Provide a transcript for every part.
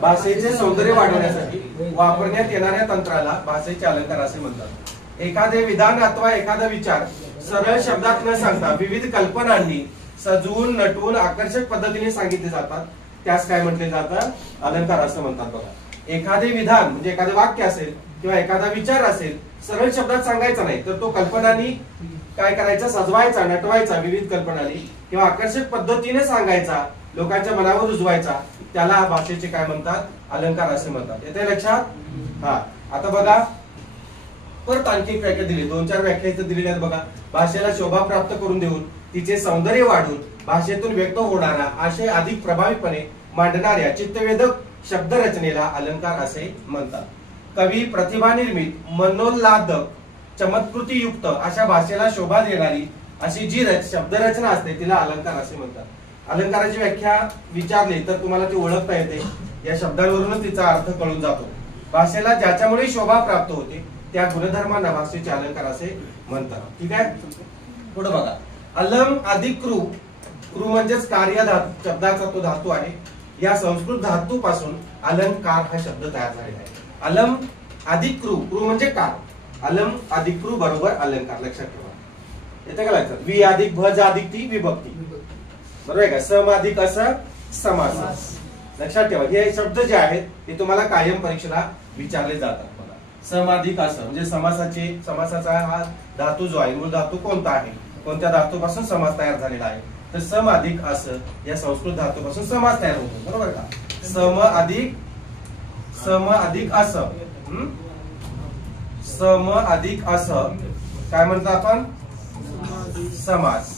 भाषेचे सौंदर्य वाढवण्यासाठी वापरण्यात येणाऱ्या तंत्राला भाषेचे अलंकार असे म्हणतात. एखादे विधान अथवा एखादा विचार सरळ शब्दात न सांगता विविध कल्पनांनी सजवून नटवून आकर्षक पद्धतीने सांगितले जातात, त्यास काय म्हटले जातं? अलंकार असं म्हणतात. बघा, एखादे विधान म्हणजे एखादे वाक्य असेल किंवा एखादा विचार असेल, सरळ शब्दात सांगायचा नाही, तर तो कल्पनांनी काय करायचा? सजवायचा, नटवायचा विविध कल्पनांनी किंवा आकर्षक पद्धतीने सांगायचा, लोकांच्या मनावर रुजवायचा, त्याला भाषेचे काय म्हणतात? अलंकार असे म्हणतात. येते लक्षात? हा. आता बघा, परत आणखी एक व्याख्या दिली, 2-4 व्याख्या इथे दिलेल्या आहेत. बघा, भाषेला शोभा प्राप्त करून देऊन तिचे सौंदर्य वाढून भाषेतून व्यक्त होणारा आशय अधिक प्रभावीपणे मांडणाऱ्या चित्तवेधक शब्दरचनेला अलंकार असे म्हणतात. कवी प्रतिभा निर्मित मनोल्लादक चमत्कृतीयुक्त अशा भाषेला शोभा देणारी अशी जी शब्दरचना असते तिला अलंकार असे म्हणतात. अलंकाराची व्याख्या विचारली तर तुम्हाला ती ओळखता येते, या शब्दांवरूनच तिचा अर्थ कळून जातो. भाषेला ज्याच्यामुळे शोभा प्राप्त होते त्या गुणधर्मांना भाषेचे अलंकार असे म्हणतात. ठीक आहे, पुढे बघा. अलम अधिक क्रू, क्रू म्हणजेच कार्य धातू, शब्दाचा तो धातू आहे. या संस्कृत धातू पासून अलंकार हा शब्द तयार झालेला आहे. अलम अधिक क्रू, क्रू म्हणजे कार, अलम अधिक क्रू बरोबर अलंकार. लक्षात ठेवा. येते का लक्षात? वि अधिक भज अधिक ती विभक्ती, बरोबर आहे का? सम अधिक असं समास. लक्षात ठेवा, हे शब्द जे आहेत ते तुम्हाला कायम परीक्षेला विचारले जातात. बघा, सम अधिक असं म्हणजे समासाचा हा धातू जो आहे, मूळ धातू कोणता आहे, कोणत्या धातूपासून समास तयार झालेला आहे, तर सम अधिक असं या संस्कृत धातूपासून समास तयार होतो. बरोबर का? सम अधिक असं, सम अधिक असं काय म्हणतो आपण? समास.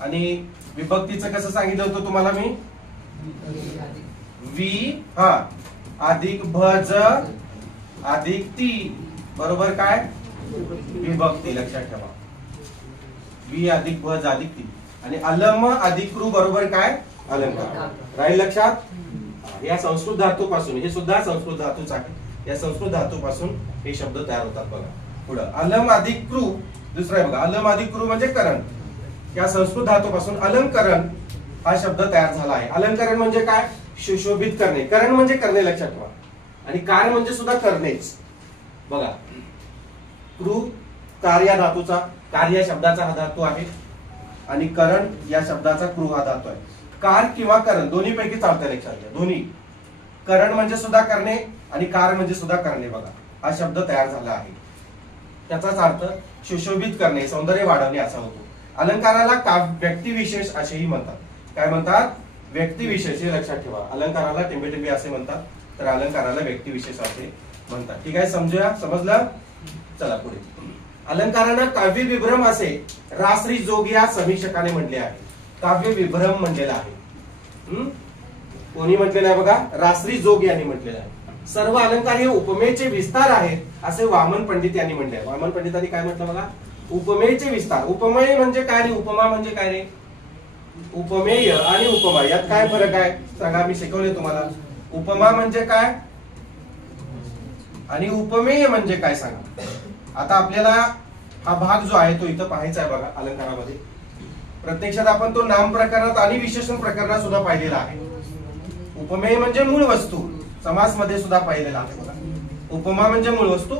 आणि विभक्तीचं कसं सांगितलं होतं तुम्हाला मी? वि हा अधिक भज अधिक ती बरोबर काय? विभक्ती. लक्षात ठेवा, वि अधिक भज अधिक ती. आणि अलम अधिक क्रू बरोबर काय? अलंकार. राहील लक्षात? या संस्कृत धातूपासून, हे सुद्धा संस्कृत धातूच आहे, या संस्कृत धातूपासून हे शब्द तयार होतात. बघा पुढं, अलम अधिक क्रू दुसरा आहे. बघा, अलम अधिक क्रू म्हणजे करण. या संस्कृत धातूपासून अलंकरण हा शब्द तयार झाला आहे. अलंकरण म्हणजे काय? सुशोभित करणे. करण म्हणजे करणे, लक्षात ठेवा. आणि कार म्हणजे सुद्धा करणेच. बघा, क्रू कार्य धातूचा, कार्य शब्दाचा हा धातू आहे आणि करण या शब्दाचा क्रू हा धातू आहे. कार किंवा करण दोन्ही पैकी चालतं. लक्षात घ्या, दोन्ही. करण म्हणजे सुद्धा करणे आणि कार म्हणजे सुद्धा करणे. बघा, हा शब्द तयार झाला आहे. त्याचाच अर्थ सुशोभित करणे, सौंदर्य वाढवणे असा होतो. अलंकाराला व्यक्तिविशेष असेही म्हणतात. काय म्हणतात? व्यक्तिविशेष. हे लक्षात ठेवा. अलंकाराला टिंबेटिंबे असे म्हणतात, तर अलंकाराला व्यक्तिविशेष असे म्हणतात. ठीक आहे, समजूया? समजलं? चला पुढे. अलंकारांना काव्य विभ्रम असे रासरी जोग या समीक्षकाने म्हटले आहे. काव्य विभ्रम म्हणलेला आहे. कोणी म्हटलेलं आहे? बघा, रासरी जोग यांनी म्हटलेलं आहे. सर्व अलंकार हे उपमेचे विस्तार आहेत असे वामन पंडित यांनी म्हटले आहे. वामन पंडितांनी काय म्हटलं बघा? उपमेचे विस्तार. उपमेय म्हणजे काय आणि उपमा म्हणजे काय रे? उपमेय आणि उपमा यात काय फरक आहे सांगा? मी शिकवले तुम्हाला. उपमा म्हणजे काय आणि उपमेय म्हणजे काय सांगा? आता आपल्याला हा भाग जो आहे तो इथं पाहायचा आहे. बघा, अलंकारामध्ये प्रत्यक्षात आपण तो नाम प्रकरणात आणि विशेषण प्रकरणात सुद्धा पाहिलेला आहे. उपमेय म्हणजे मूळ वस्तू, समास मध्ये सुद्धा पाहिलेला आहे. बघा, उपमा म्हणजे मूळ वस्तू,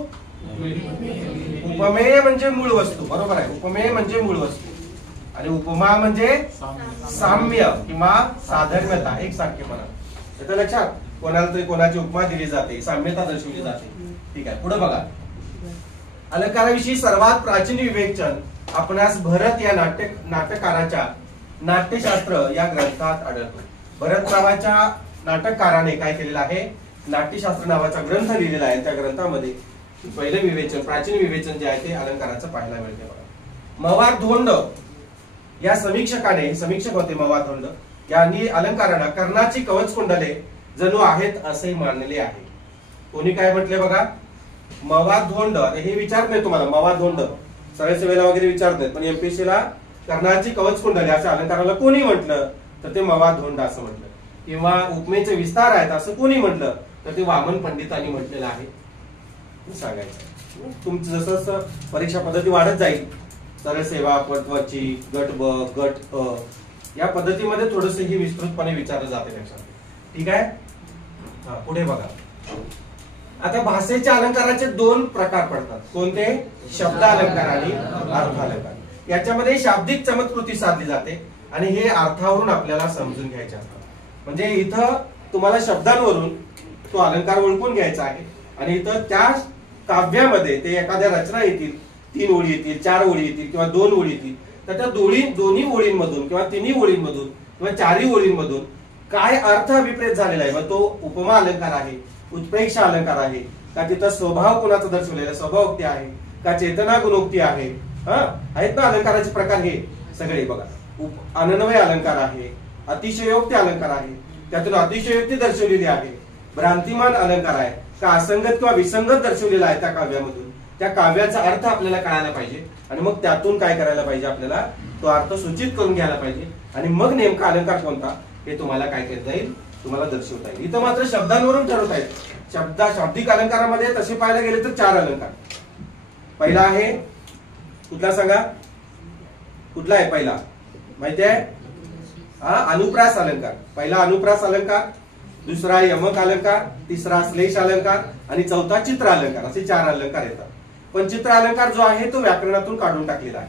उपमेय म्हणजे मूळ वस्तू. बरोबर आहे, उपमेय म्हणजे मूळ वस्तू आणि उपमा म्हणजे साम्य किंवा साधर्म्यता, एक सारखेपणा. येतं लक्षात? कोणाला तरी कोणाची उपमा दिली जाते, साम्यता दर्शवली जाते. ठीक आहे, पुढे बघा. अलंकाराविषयी सर्वात प्राचीन विवेचन आपणास भरत या नाटककाराच्या नाट्यशास्त्र या ग्रंथात आढळतो. भरत नावाच्या नाटककाराने काय केलेलं आहे? नाट्यशास्त्र नावाचा ग्रंथ लिहिलेला आहे. त्या ग्रंथामध्ये पहिले विवेचन, प्राचीन विवेचन जे आहे ते अलंकाराचं पाहायला मिळते. बघा, मवाद धोंड या समीक्षकाने, समीक्षक होते मवाद धोंड, यांनी अलंकारांना कर्णाची कवच कुंडले जणू आहेत असे मानले आहे. कोणी काय म्हटले बघा? मवाद धोंड. हे विचारत नाही तुम्हाला, मवाद धोंड सरळ सेवेला वगैरे विचारत नाही, पण एमपीएससी ला कर्णाची कवच कुंडले अशा अलंकाराला कोणी म्हटलं तर ते मवाद धोंड असं म्हटलं. किंवा उपमेचे विस्तार आहेत असं कोणी म्हटलं तर ते वामन पंडितांनी म्हटलेलं आहे. सांगायचं तुमचं जसं जसं परीक्षा पद्धती वाढत जाईल, सरळ सेवा, पटवची, गट ब, गट अ या पद्धतीमध्ये थोडंसं ही विस्तृतपणे विचारलं जाते. लक्षात. ठीक आहे. पुढे बघा. आता भाषेच्या अलंकाराचे दोन प्रकार पडतात. कोणते? शब्द अलंकार आणि अर्थ अलंकार. याच्यामध्ये शाब्दिक चमत्कृती साधली जाते आणि हे अर्थावरून आपल्याला समजून घ्यायचे असतात. म्हणजे इथं तुम्हाला शब्दांवरून तो अलंकार ओळखून घ्यायचा आहे आणि इथं त्या काव्यामध्ये ते एखाद्या रचना येतील, 3 ओळी येतील, 4 ओळी येतील किंवा 2 ओळी येतील, तर त्या दोन्ही ओळींमधून किंवा 3 ओळींमधून किंवा 4 ओळींमधून काय अर्थ अभिप्रेत झालेला आहे, मग तो उपमा अलंकार आहे, उत्प्रेक्षा अलंकार आहे का, तिथं स्वभाव कोणाचा दर्शवलेला स्वभावोक्ती आहे का, चेतना गुणोक्ती आहे, आहेत ना अलंकाराचे प्रकार हे सगळे बघा. अनन्वय अलंकार आहे, अतिशयोक्ती अलंकार आहे, त्यातून अतिशयोक्ती दर्शवलेली आहे, भ्रांतिमान अलंकार आहे का, असंगत किंवा विसंगत दर्शवलेला आहे त्या काव्यामधून. त्या काव्याचा अर्थ आपल्याला कळायला पाहिजे आणि मग त्यातून काय करायला पाहिजे, आपल्याला तो अर्थ सूचित करून घ्यायला पाहिजे आणि मग नेमका अलंकार कोणता हे तुम्हाला काय करता येईल, तुम्हाला दर्शवता येईल. इथं मात्र शब्दांवरून ठरवता येईल. शाब्दिक अलंकारामध्ये तसे पाहायला गेले तर 4 अलंकार. पहिला आहे कुठला सांगा, कुठला आहे पहिला माहिती आहे? अनुप्रास अलंकार. पहिला अनुप्रास अलंकार, दुसरा यमक अलंकार, तिसरा श्लेष अलंकार आणि चौथा चित्र अलंकार. असे 4 अलंकार येतात. पण चित्र अलंकार जो आहे तो व्याकरणातून काढून टाकलेला आहे,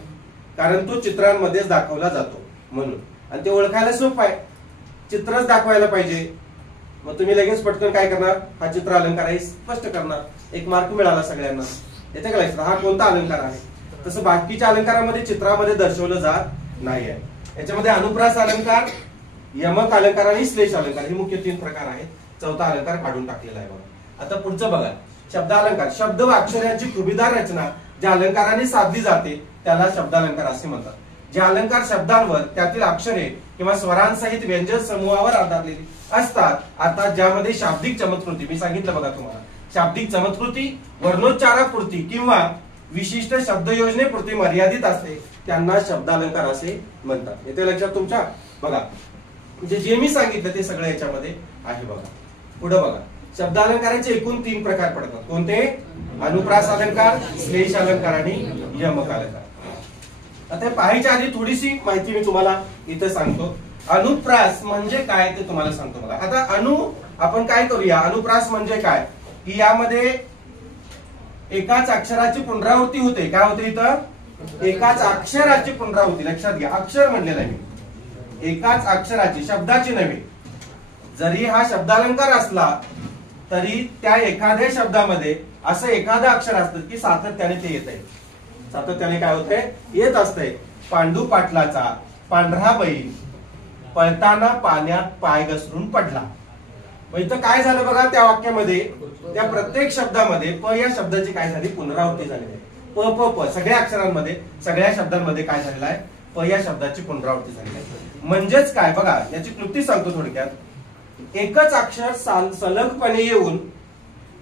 कारण तो चित्रांमध्येच दाखवला जातो म्हणून. आणि ते ओळखायला सोपं आहे, चित्रच दाखवायला पाहिजे. मग तुम्ही लगेच पटकन काय करणार, हा चित्र अलंकार आहे स्पष्ट करणार, 1 मार्क मिळाला सगळ्यांना. येते का लक्षात हा कोणता अलंकार आहे. तसं बाकीच्या अलंकारामध्ये चित्रामध्ये दर्शवलं जात नाही आहे. याच्यामध्ये अनुप्रास अलंकार, यमक अलंकार आणि श्लेष अलंकार हे मुख्य 3 प्रकार आहेत. चौथा अलंकार काढून टाकलेला आहे बघा. आता पुढचं बघा, शब्द अलंकार. शब्द व अक्षरांची खुबीदार रचना ज्या अलंकाराने साधली जाते त्याला शब्द अलंकार असे म्हणतात. जे अलंकार शब्दांवर त्यातील अक्षरे किंवा स्वरांसहित व्यंजन समूहावर आधारलेली असतात. आता ज्यामध्ये शाब्दिक चमत्कृती, मी सांगितलं बघा तुम्हाला, शाब्दिक चमत्कृती वर्णोच्चारापुरती किंवा विशिष्ट शब्दयोजनेपुरती मर्यादित असते त्यांना शब्दालंकार असे म्हणतात. येते लक्षात तुमच्या बघा. म्हणजे जे मी सांगितलं ते सगळं याच्यामध्ये आहे बघा. पुढे बघा, शब्दालंकाराचे एकूण 3 प्रकार पडतात. कोणते? अनुप्रास अलंकार, श्लेष अलंकार आणि यमक अलंकार. आता पाहायच्या आधी थोडीशी माहिती मी तुम्हाला इथं सांगतो. अनुप्रास म्हणजे काय ते तुम्हाला सांगतो बघा. आता आपण काय करूया, अनुप्रास म्हणजे काय की यामध्ये एकाच अक्षराची पुनरावृत्ती होते. काय होते इथं? एकाच अक्षराची पुनरावृत्ती. लक्षात घ्या, अक्षर म्हणलेलं आहे मी, एकाच अक्षराची, शब्दाची नव्हे. जरी हा शब्दालंकार असला तरी त्या एखाद्या शब्दामध्ये असं एखादं अक्षर असतं की सातत्याने ते येत आहे, सातत्याने काय होतंय, येत असतंय. पांडू पाटलाचा पांढरा बैल पळताना पाण्यात पाय घसरून पडला. मग इथं काय झालं बघा, त्या वाक्यामध्ये त्या प्रत्येक शब्दामध्ये प या शब्दाची काय झाली, पुनरावृत्ती झालेली आहे. प प प सगळ्या अक्षरांमध्ये, सगळ्या शब्दांमध्ये काय झालेलं आहे, प या शब्दाची पुनरावृत्ती झालेली आहे. म्हणजेच काय बघा, याची क्लुप्ती सांगतो थोडक्यात. एकच अक्षर सलगपणे येऊन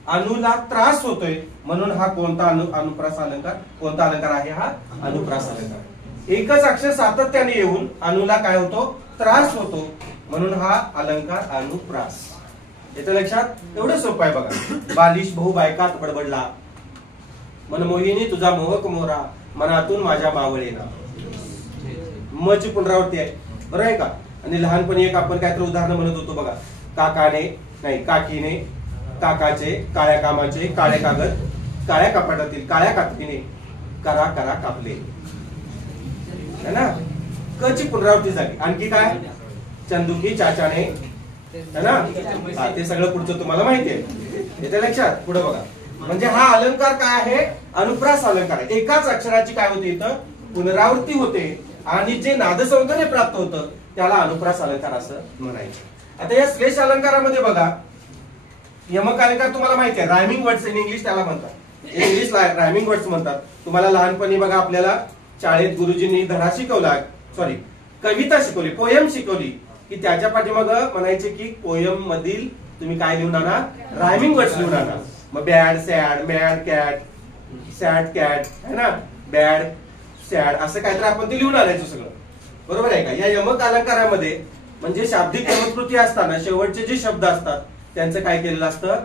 अनुला त्रास होतोय म्हणून हा कोणता अनुप्रास अलंकार, कोणता अलंकार आहे हा अनुप्रास अलंकार. एकच अक्षर सातत्याने येऊन अनुला काय होतो, त्रास होतो म्हणून हा अलंकार अनुप्रास. येतं लक्षात? एवढं सोपं आहे बघा. बालिश भाऊ बायकात बडबडला, मनमोहिनी तुझा मोहक मोरा मनातून माझ्या मावळेना. मची पुनरावृत्ती आहे, बरं आहे का? आणि लहानपणी एक आपण काहीतरी उदाहरण म्हणत होतो बघा, काकाने नाही काकीने काकाचे काळ्या कामाचे काळे कागद काळ्या कपाटातील काळ्या कात्रीने करा करा कापले, है ना? क ची पुनरावृत्ती झाली. आणखी काय, चंदुकी चाचाने, है ना? ते सगळं पुढचं तुम्हाला माहिती आहे. येते लक्षात? पुढे बघा. म्हणजे हा अलंकार काय आहे, अनुप्रास अलंकार आहे. एकाच अक्षराची काय होते, इथं पुनरावृत्ती होते आणि जे नादसौंदर्य प्राप्त होतं त्याला अनुप्रास अलंकार असं म्हणायचं. आता या श्लेष अलंकारामध्ये बघा, यमक अलंकार तुम्हाला माहिती आहे, रायमिंग वर्ड्स इन इंग्लिश त्याला म्हणतात. इंग्लिश रायमिंग वर्ड्स म्हणतात. तुम्हाला लहानपणी बघा आपल्याला शाळेत गुरुजींनी धडा शिकवला, सॉरी कविता शिकवली, पोयम शिकवली की त्याच्या पाठीमाग म्हणायचे की पोयम मधील तुम्ही काय लिहून आणा, रायमिंग वर्ड्स लिहून आणा. मग bad sad, mad cat, sad cat, है ना, बॅड सॅड असं काहीतरी आपण ते लिहून आणायचं सगळं, बरोबर आहे का? या यमक अलंकारामध्ये म्हणजे शाब्दिक चमत्कृती असताना शेवटचे जे शब्द असतात त्यांचं काय केलेलं असतं,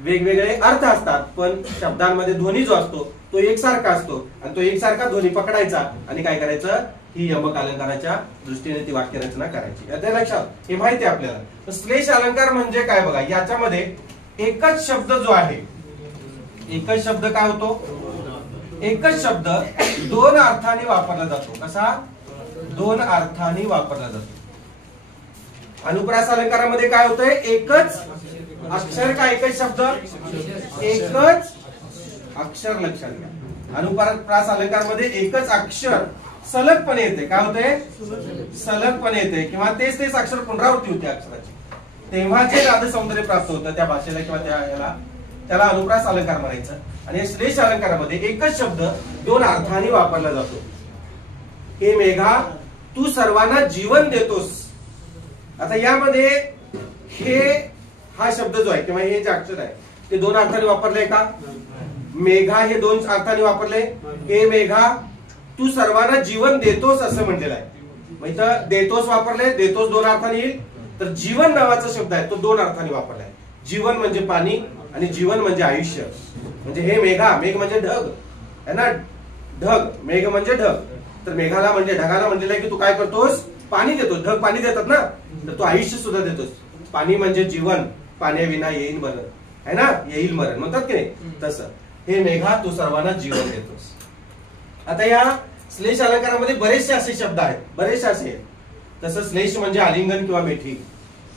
वेगवेगळे अर्थ असतात, पण शब्दांमध्ये ध्वनी जो असतो तो एकसारखा असतो आणि तो एकसारखा ध्वनी पकडायचा आणि काय करायचं, ही यमक अलंकाराच्या दृष्टीने ती वाक्यरचना करायची. आता लक्षात हे माहिती आहे आपल्याला. श्लेष अलंकार म्हणजे काय बघा, याच्यामध्ये एकच शब्द जो आहे, एकच शब्द काय होतो, एकच शब्द दोन अर्थाने वापरला जातो. कसा, दोन अर्थाने वापरला जातो. अनुप्रास अलंकारामध्ये काय होतंय, एकच अक्षर का एकच शब्द, एकच अक्षर. लक्षात घ्या, अनुप्रास अलंकार मध्ये एकच अक्षर सलगपणे येते. काय होते, सलगपणे येते किंवा तेच तेच अक्षर पुनरावृत्ती होते अक्षराची, तेव्हा जे नाद सौंदर्य प्राप्त होतं त्या भाषेला किंवा त्याला अनुप्रास अलंकार म्हणायचं. आणि श्लेष अलंकारामध्ये एकच शब्द दोन अर्थाने वापरला जातो. हे मेघा तू सर्वांना जीवन देतोस. आता यामध्ये हे हा शब्द जो आहे किंवा हे जे अक्षर आहे ते दोन अर्थाने वापरले का, मेघा हे दोन अर्थाने वापरले. हे मेघा तू सर्वांना जीवन देतोस असं म्हटलेलं आहे. मग इथं देतोस वापरले, देतोस दोन अर्थाने येईल. तर जीवन नावाचा शब्द आहे तो दोन अर्थाने वापरलाय. जीवन म्हणजे पाणी आणि जीवन म्हणजे आयुष्य. म्हणजे हे मेघा, मेघ म्हणजे ढग है ना, ढग, मेघ म्हणजे ढग. तर मेघाला म्हणजे ढगाला म्हणलेलं आहे की तू काय करतोस, पाणी देतोस. ढग पाणी देतात ना, तर तू आयुष्य सुद्धा देतोस. पाणी म्हणजे जीवन, पाण्याविना येईल मरण है ना, येईल मरण म्हणतात की नाही, तसं हे मेघा तू सर्वांना जीवन देतोस. आता या श्लेष अलंकारामध्ये बरेचसे असे शब्द आहेत, बरेचसे असे. तसं श्लेष म्हणजे आलिंगन किंवा मिठी.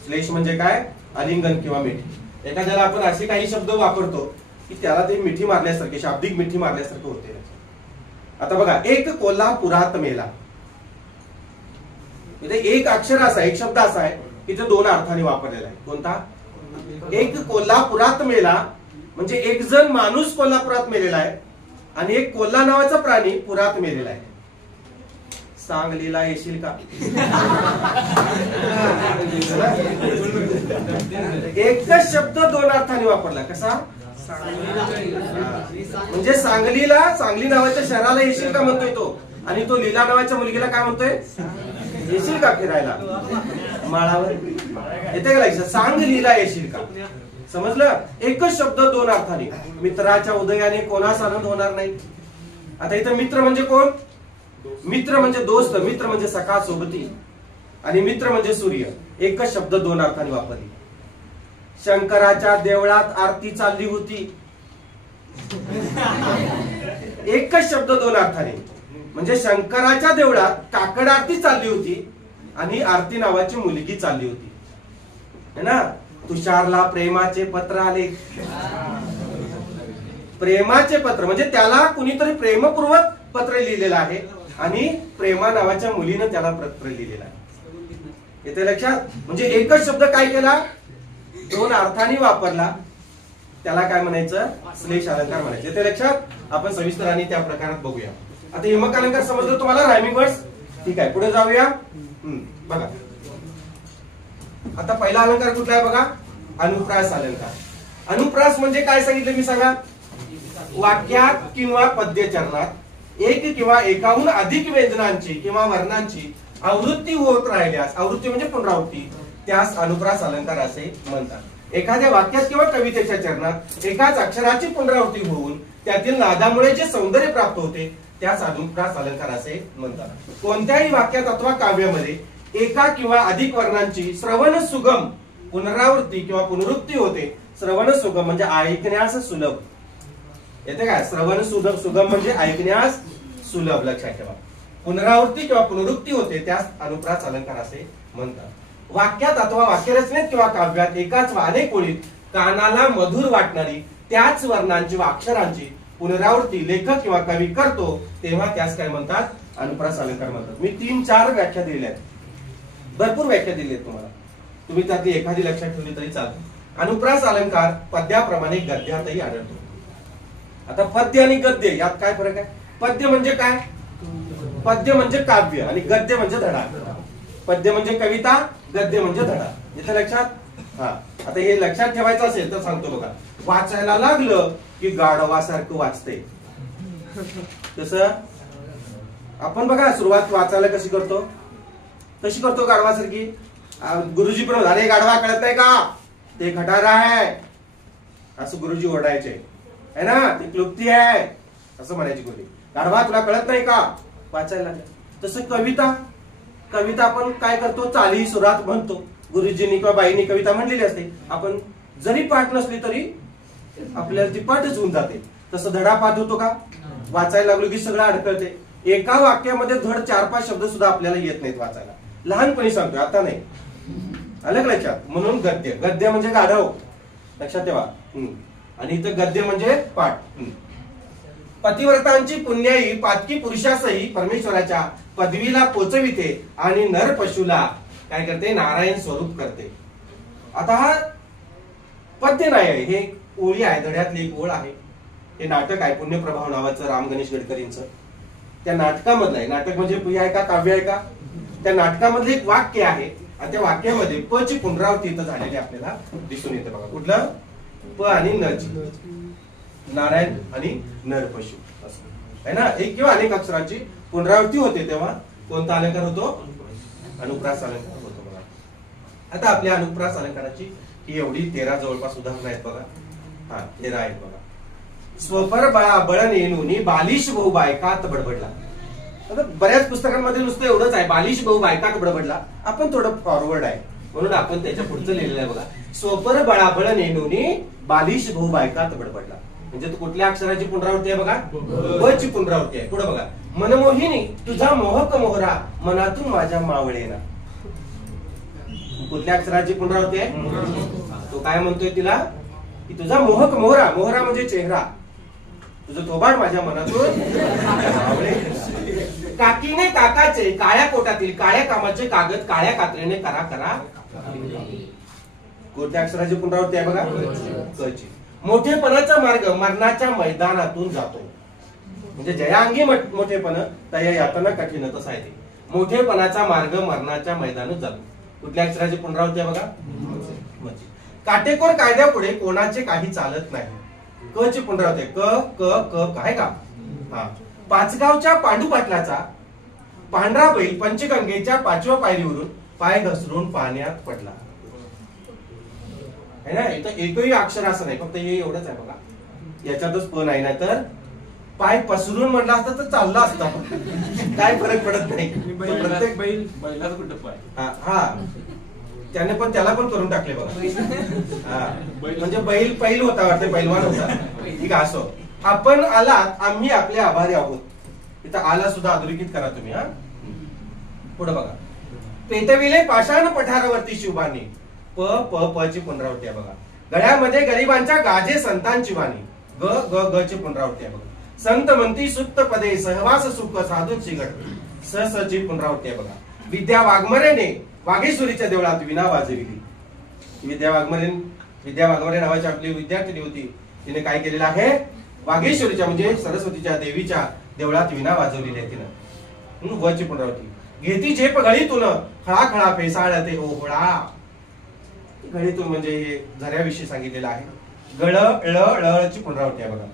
श्लेष म्हणजे काय, आलिंगन किंवा मिठी. एखाद्याला आपण असे काही शब्द वापरतो की त्याला ते मिठी मारल्यासारखे, शाब्दिक मिठी मारल्यासारखं होते. आता बघा, एक कोल्हापुरात मेला. इथे एक अक्षर असा, एक शब्द असा आहे की जो दोन अर्थाने वापरलेला आहे. कोणता, एक कोल्हापुरात मेला म्हणजे एक जण माणूस कोल्हापुरात मेलेला आहे आणि एक कोल्हा नावाचा प्राणी पुरात मेलेला आहे. सांगलीला येशील का, एकच शब्द दोन अर्थाने वापरला. कसा, म्हणजे सांगलीला, सांगली नावाच्या शहराला येशील का म्हणतोय तो, आणि तो लीला नावाच्या मुलगीला काय म्हणतोय, येशील का फिरायला माळावर. येते का लक्षात, सांगलीला येशील का. समजलं, एकच शब्द दोन अर्थाने. मित्राच्या उदयाने कोणास आनंद होणार नाही. आता इथं मित्र म्हणजे कोण, मित्र म्हणजे दोस्त, मित्र म्हणजे सखा सोबती, आणि मित्र म्हणजे सूर्य. एकच शब्द दोन अर्थाने वापरली. शंकराच्या देवळात आरती चालली होती. एकच शब्द दोन अर्थाने, म्हणजे शंकराच्या देवळात काकड आरती चालली होती आणि आरती नावाची मुलगी चालली होती है ना. तुषारला प्रेमाचे पत्र आले. प्रेमाचे पत्र म्हणजे त्याला कुणीतरी प्रेमपूर्वक पत्र लिहिलेलं आहे आणि प्रेमा नावाच्या मुलीनं त्याला पत्र लिहिलेलं आहे. येते लक्षात, म्हणजे एकच शब्द काय केला, दोन अर्थाने वापरला, त्याला काय म्हणायचं, श्लेष अलंकार म्हणायचं. येते लक्षात. आपण सविस्तर आणि त्या प्रकारात बघूया. आता यमक अलंकार समजलं तुम्हाला, रायमिंग वर्ड्स. ठीक आहे, पुढे जाऊया. बघा, आता पहिला अलंकार कुठला आहे बघा, अनुप्रास अलंकार. अनुप्रास म्हणजे काय सांगितलं मी सांगा, वाक्यात किंवा पद्य चरणात एक किंवा एकाहून अधिक व्यंजनांची किंवा वर्णांची आवृत्ती होत राहिल्यास, आवृत्ती म्हणजे पुनरावृत्ती, त्यास अनुप्रास अलंकार असे म्हणतात. एखाद्या वाक्यात किंवा कवितेच्या चरणात एकाच अक्षराची पुनरावृत्ती होऊन त्यातील नादामुळे जे सौंदर्य प्राप्त होते त्यास अनुप्रास अलंकार असे म्हणतात. कोणत्याही वाक्यात अथवा काव्यामध्ये एका किंवा अधिक वर्णांची श्रवण सुगम पुनरावृत्ती किंवा पुनरुक्ती होते. श्रवण सुगम म्हणजे ऐकण्यास सुलभ. येते काय, श्रवण सुगम म्हणजे ऐकण्यास सुलभ. लक्षात ठेवा, पुनरावृत्ती किंवा पुनरुक्ती होते त्यास अनुप्रास अलंकार असे म्हणतात. वाक्यात अथवा वाक्यरचनेत किंवा काव्यात एकाच वा अनेक ओळीत कानाला मधुर वाटणारी त्याच वर्णांची वा अक्षरांची पुनरावृत्ती लेखक किंवा कवी करतो तेव्हा त्यास काय म्हणतात, अनुप्रास अलंकार म्हणतात. मी 3-4 व्याख्या दिल्या आहेत, भरपूर व्याख्या दिली आहेत तुम्हाला, तुम्ही त्यातली एखादी लक्षात ठेवली तरी चालते. अनुप्रास अलंकार पद्याप्रमाणे गद्यातही आढळतो. आता पद्य आणि गद्य यात काय फरक आहे. पद्य म्हणजे काय, पद्य म्हणजे काव्य आणि गद्य म्हणजे धडा. पद्य म्हणजे कविता, गद्य म्हणजे धडा. इथे लक्षात. हा, आता हे लक्षात ठेवायचं असेल तर सांगतो बघा. वाचायला लागलं की गाढवासारखं वाचते. तसं आपण बघा सुरुवात वाचायला कशी करतो, कशी करतो गाढवासारखी. गुरुजी पण अरे गाढवा कळत नाही का, ते खटारा आहे असं गुरुजी ओरडायचे है ना, ती क्लुप्ती आहे असं म्हणायची गुरुजी. गाढवा तुला कळत नाही का, वाचायला लागलं. तसं कविता आपण काय करतो, चाली सुरात म्हणतो. गुरुजींनी किंवा बाईंनी कविता म्हणलेली असते, आपण जरी पाठ नसली तरी आपल्याला ती पाठच होऊन जाते. तसं धडा पाठ होतो का, वाचायला लागलो की सगळं अडकळते. एका वाक्यामध्ये धड 4-5 शब्द सुद्धा आपल्याला येत नाहीत वाचायला. लहानपणी सांगतोय, आता नाही. आलं का लक्षात? म्हणून गद्य म्हणजे गाढव, लक्षात ठेवा. आणि इथं गद्य म्हणजे पाठ. पतिव्रतांची पुण्याई पातकी पुरुषासही परमेश्वराच्या पदवीला पोचविते आणि नर पशुला काय करते, नारायण स्वरूप करते. आता हा पद्य नाही आहे, हे ओळी आहे, धड्यातली एक ओळ आहे. हे नाटक आहे पुण्यप्रभाव नावाचं, राम गणेश गडकरींचं. त्या नाटकामधलं आहे. नाटक म्हणजे हे आहे का, काव्य आहे का? त्या नाटकामधलं एक वाक्य आहे आणि त्या वाक्यामध्ये प ची पुनरावृत्ती इथं झालेली आपल्याला दिसून येते बघा. कुठलं? प आणि न ची, नारायण आणि नर पशु असं आहे ना. एक किंवा अनेक अक्षरांची पुनरावृत्ती होते तेव्हा कोणता अलंकार होतो? अनुप्रास अलंकार होतो बघा. आता आपल्या अनुप्रास अलंकाराची ही एवढी 13 जवळपास उदाहरणं आहेत बघा. 13 आहेत बघा. स्वपर बळा बळण येणून बालिश बहु बायकात बडबडला. आता बऱ्याच पुस्तकांमध्ये नुसतं एवढंच आहे, बालिश बहु बायकात बडबडला. आपण थोडं फॉरवर्ड आहे म्हणून आपण त्याच्या पुढचं लिहिलेलं आहे बघा. स्वपर बळा बळण येणून बालिश बहु बायकात बडबडला. म्हणजे तो कुठल्या अक्षराची पुनरावृत्ती आहे बघा? ब ची पुनरावृत्ती आहे. पुढे बघा. मनमोहिनी तुझा मोहक मोहरा मनातून माझ्या मावळेना. कुठल्या अक्षराची पुनरावृत्ती आहे? तो काय म्हणतोय तिला की तुझा मोहक मोहरा, मोहरा म्हणजे चेहरा, तुझं थोबाड माझ्या मनातून. काकीने काकाचे काळ्या कोटातील काळ्या कामाचे कागद काळ्या कात्रीने करा करा. कोणत्या अक्षराची पुनरावृत्ती आहे बघा? क ची. मोठेपणाचा मार्ग मरणाच्या मैदानातून जातो. म्हणजे जयांगी मोठेपण तया यातना कठीण, तसं आहे ते. मोठेपणाचा मार्ग मरणाच्या मैदानात जातो. कुठल्या अक्षराची पुनरावृत्ती आहे बघा? काटेकोर कायद्यापुढे कोणाचे काही चालत नाही. क ची पुनरावृत्ती आहे. क क क आहे का? हा. पाचगावच्या पांडू पाटलाचा पांढरा बैल पंचगंगेच्या 5व्या पायरीवरून पाय घसरून पाण्यात पडला. है ना. इथं एकही अक्षर असं नाही, फक्त हे एवढंच आहे बघा. याच्यातच पण आहे, ना तर पाय पसरून म्हटलं असतं तर चाललं असतं, काय फरक पडत नाही. प्रत्येक बैल बैलाच कुठं पाय. हा त्याने पण त्याला पण करून टाकले बघा. म्हणजे बैल पैल होता वाटते, पैलवान होता. ठीक आहे, असो. आपण आलात, आम्ही आपले आभारी आहोत. इथं आला सुद्धा अधोरेखित करा तुम्ही. हा पुढे बघा. पेटविले पाषाण पठारावरती शिवबानी. प प प ची पुनरावृत्ती आहे बघा. गळ्यामध्ये गरिबांच्या गाजे संतांची वाणी. ग ग ग ची पुनरावृत्ती आहे बघा. संत म्हणती सुप्त पदे सहवास सुख साधून शिगट. स स ची पुनरावृत्ती आहे बघा. विद्या वाघमरेने वाघेश्वरीच्या देवळात विना वाजविली. विद्या वाघमरे नावाची आपली विद्यार्थिनी होती. तिने काय केलेलं आहे? वाघेश्वरीच्या म्हणजे सरस्वतीच्या देवीच्या देवळात विना वाजवलेली आहे तिनं. व ची पुनरावृत्ती. घेती झेप गळीतून खळाखळा पेसाळते ओहळा. गळीतून म्हणजे हे झऱ्याविषयी सांगितलेलं आहे. गळ ळ ळ ची पुनरावृत्ती आहे बघा.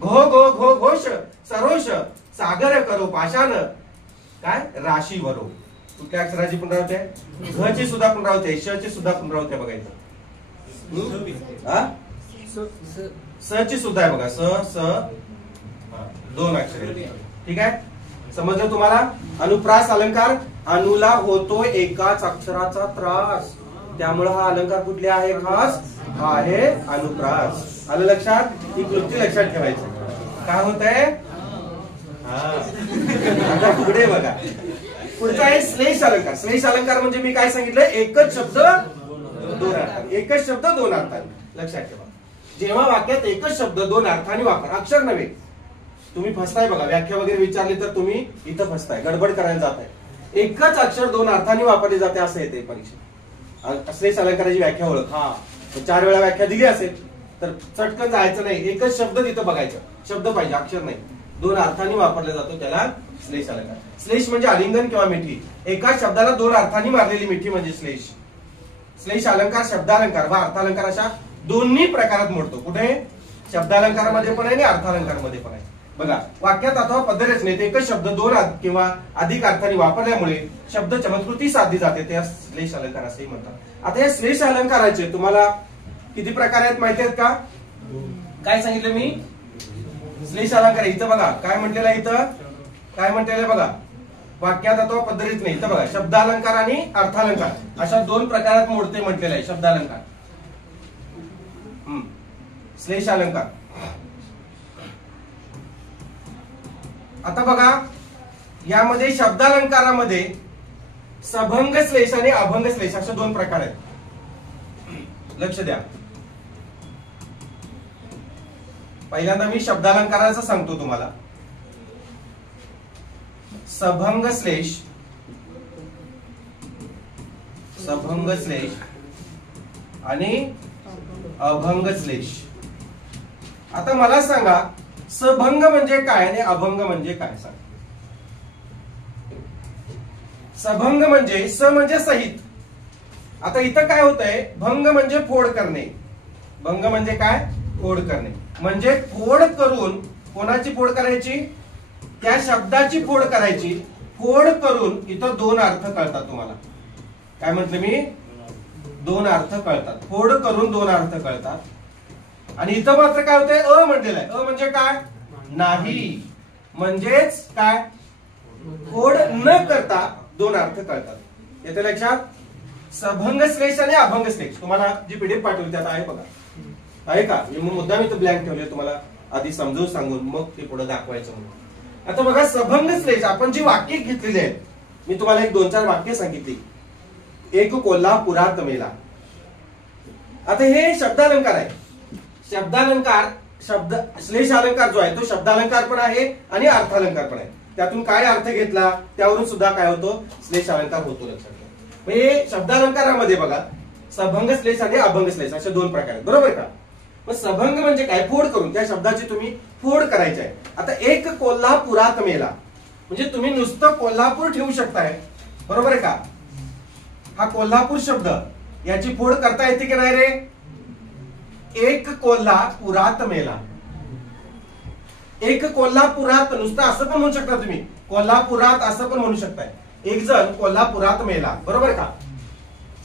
घो घो घो घोष सरोष सागर करो पाषाण काय राशी वरो. कुठल्या अक्षराची पुनरावृत्ती आहे? घ ची सुद्धा पुनरावृत्ती आहे, श ची सुद्धा पुनरावृत्ती आहे बघायचं. स ची सुद्धा आहे बघा. स स 2 अक्षर. ठीक आहे, समजलं तुम्हाला? अनुप्रास अलंकार. अनुला होतो एकाच अक्षराचा त्रास, त्यामुळे हा अलंकार कुठले आहे? खास हा आहे अनुप्रास. आलं लक्षात? ही क्लुप्ती लक्षात ठेवायची. काय होत आहे? आता पुढे बघा. पुढचा आहे श्लेष अलंकार. श्लेष अलंकार म्हणजे मी काय सांगितलं? एकच शब्द 2 अर्थांनी. एकच शब्द 2 अर्थांनी. लक्षात ठेवा. जेव्हा वाक्यात एकच शब्द 2 अर्थांनी वापर, अक्षर नव्हे. तुम्ही फसताय बघा, व्याख्या वगैरे विचारली तर तुम्ही इथं फसताय, गडबड करायला जाताय. एकच अक्षर 2 अर्थांनी वापरले जाते असं येते परीक्षा. श्लेष अलंकाराची व्याख्या ओळख. हा 4 वेळा व्याख्या दिली असेल तर चटकन जायचं नाही, एकच शब्द तिथं बघायचं. शब्द पाहिजे, अक्षर नाही. 2 अर्थांनी वापरला जातो, त्याला श्लेष अलंकार. श्लेष म्हणजे आलिंगन किंवा मिठी. एका शब्दाला 2 अर्थांनी मारलेली मिठी म्हणजे श्लेष. श्लेष अलंकार शब्दालंकार व अर्थालंकार अशा दोन्ही प्रकारात मोडतो. कुठे? शब्दालंकारामध्ये पण आहे आणि अर्थालंकारामध्ये पण आहे. बघा, वाक्यात अथवा पदरचनेत एकच शब्द 2 किंवा अधिक अर्थांनी वापरल्यामुळे शब्द चमत्कृती साधली जाते, त्या श्लेष अलंकार असेही म्हणतात. आता या श्लेष अलंकाराचे तुम्हाला किती प्रकार आहेत माहिती आहेत का? काय सांगितलं मी? श्लेष अलंकार. इथं बघा काय म्हटलेलं आहे, इथं काय म्हटलेलं आहे बघा. वाक्यात अथवा पद्धतीत नाही. तर बघा, शब्दालंकार आणि अर्थालंकार अशा दोन प्रकारात मोडते म्हटलेलं आहे. शब्दालंकार, श्लेष अलंकार. आता बघा, यामध्ये शब्दालंकारामध्ये सभंग श्लेष आणि अभंग श्लेष असे दोन प्रकार आहेत. लक्ष द्या. पहिल्यांदा मी शब्दालंकाराचं सांगतो तुम्हाला. सभंग श्लेष, सभंग श्लेष आणि अभंग श्लेष. आता मला सांगा, सभंग म्हणजे काय आणि अभंग म्हणजे काय? सांग. सभंग म्हणजे स म्हणजे सहित. आता इथं काय होतंय, भंग म्हणजे फोड करणे. भंग म्हणजे काय? फोड करणे. म्हणजे फोड करून, कोणाची फोड करायची? त्या शब्दाची फोड करायची. फोड करून इथं दोन अर्थ कळतात तुम्हाला. काय म्हटलं मी? दोन अर्थ कळतात. फोड करून दोन अर्थ कळतात. आणि इथं मात्र काय होतंय? अ म्हटलेलं आहे. अ म्हणजे काय? नाही. म्हणजेच काय? फोड न करता दोन अर्थ कळतात. येते लक्षात? सभंग श्लेष आणि अभंग श्लेष. तुम्हाला जी पीडीएफ पाठवली त्यात आहे बघा. आहे का? मी मुद्दा मी तर ब्लँक ठेवले तुम्हाला आधी समजून सांगून मग ते पुढे दाखवायचं म्हणून. आता बघा, सभंग श्लेष आपण जी वाक्य घेतलेली आहेत, मी तुम्हाला एक दोन चार वाक्य सांगितली. एक कोल्हापुरात मेला. आता हे शब्दालंकार आहे. शब्दालंकार, शब्द श्लेष अलंकार जो आहे तो शब्दालंकार पण आहे आणि अर्थालंकार पण आहे. त्यातून काय अर्थ घेतला त्यावरून सुद्धा काय होतो? श्लेष अलंकार होतो. लक्षात घ्या. हे शब्दालंकारामध्ये बघा, सभंग श्लेष आणि अभंग श्लेष असे दोन प्रकार आहेत. बरोबर का? मग सभंग म्हणजे काय? फोड करून, त्या शब्दाची तुम्ही फोड करायची आहे. आता एक कोल्हापुरात मेला म्हणजे तुम्ही नुसतं कोल्हापूर ठेवू शकताय. बरोबर आहे का? हा कोल्हापूर शब्द, याची फोड करता येते की नाही रे? एक कोल्हापुरात मेला. एक कोल्हापुरात, नुसतं असं पण म्हणू शकता तुम्ही. कोल्हापुरात असं पण म्हणू शकताय. एक जण कोल्हापुरात मेला. बरोबर का?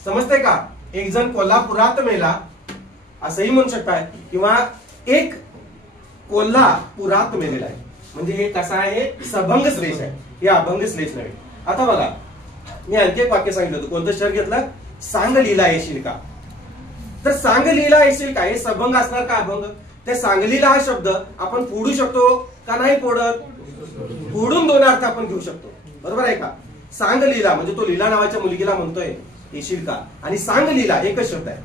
समजते का? एक जण कोल्हापुरात मेला असंही म्हणू शकताय. किंवा एक कोल्हापुरात मेलेला आहे. म्हणजे हे कसं आहे? सभंग श्लेष आहे. हे अभंग श्लेष नव्हे. आता बघा, मी आणखी एक वाक्य सांगितलं होतं. कोणतं शहर घेतलं? सांगलीला येशील का? तर सांगलीला येशील का हे सभंग असणार का अभंग? त्या सांगलीला हा शब्द आपण फोडू शकतो का नाही फोडत? फोडून दोन अर्थ आपण घेऊ शकतो. बरोबर आहे का? सांगलीला म्हणजे तो लीला नावाच्या मुलगीला म्हणतोय येशील का, आणि सांगलीला एकच शब्द आहे.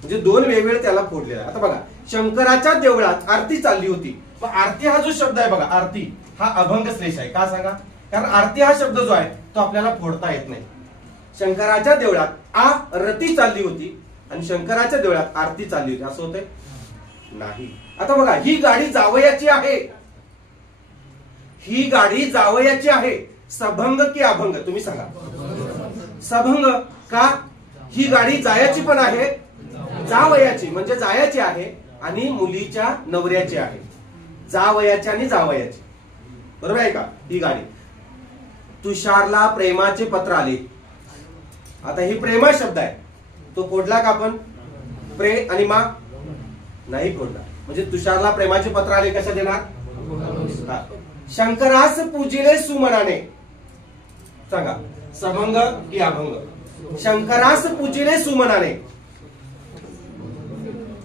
म्हणजे दोन वेगवेगळे त्याला फोडलेला. आता बघा, शंकराच्या देवळात आरती चालली होती. मग आरती हा जो शब्द आहे बघा, आरती हा अभंग श्लेष आहे. का सांगा? कारण आरती हा शब्द जो आहे तो आपल्याला फोडता येत नाही. शंकराच्या देवळात आरती चालली होती आणि शंकराच्या देवळात आरती चालली होती असं होतंय? नाही. आता बघा, ही गाडी जावयाची आहे. ही गाडी जावयाची आहे. सभंग की अभंग? तुम्ही सांगा. सभंग का? ही गाडी जायची पण आहे, जावयाची म्हणजे जायची आहे आणि मुलीच्या नवऱ्याची आहे. जावयाची आणि जावयाची. बरोबर आहे का? ही गाडी. तुषारला प्रेमाचे पत्र आले. आता ही प्रेमा शब्द आहे, तो फोडला का आपण? प्रे आणि मा नाही फोडला. म्हणजे तुषारला प्रेमाचे पत्र आले कशा देणार? शंकरास पूजिले सुमनाने. सांगा, सभंग की अभंग? शंकरास पूजिले सुमनाने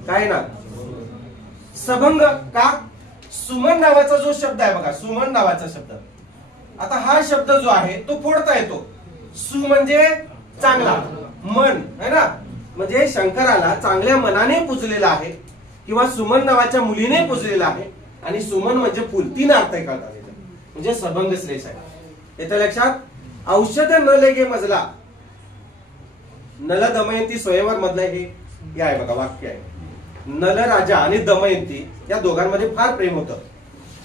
काय ना? सभंग का? सुमन नावाचा जो शब्द आहे बघा, सुमन नावाचा शब्द. आता हा शब्द जो आहे तो फोडता येतो. सु म्हणजे चांगला, मन है ना? म्हणजे शंकराला चांगल्या मनाने पूजलेला आहे किंवा सुमन नावाच्या मुलीने पूजलेला आहे. आणि सुमन म्हणजे फुल. तीन अर्थ करतात. म्हणजे सभंग श्लेष आहे. येतं लक्षात? औषध न लेगे मजला. नल दमयंती स्वयंवर मधलं हे आहे बघा, वाक्य आहे. नलराजा आणि दमयंती या दोघांमध्ये फार प्रेम होतं.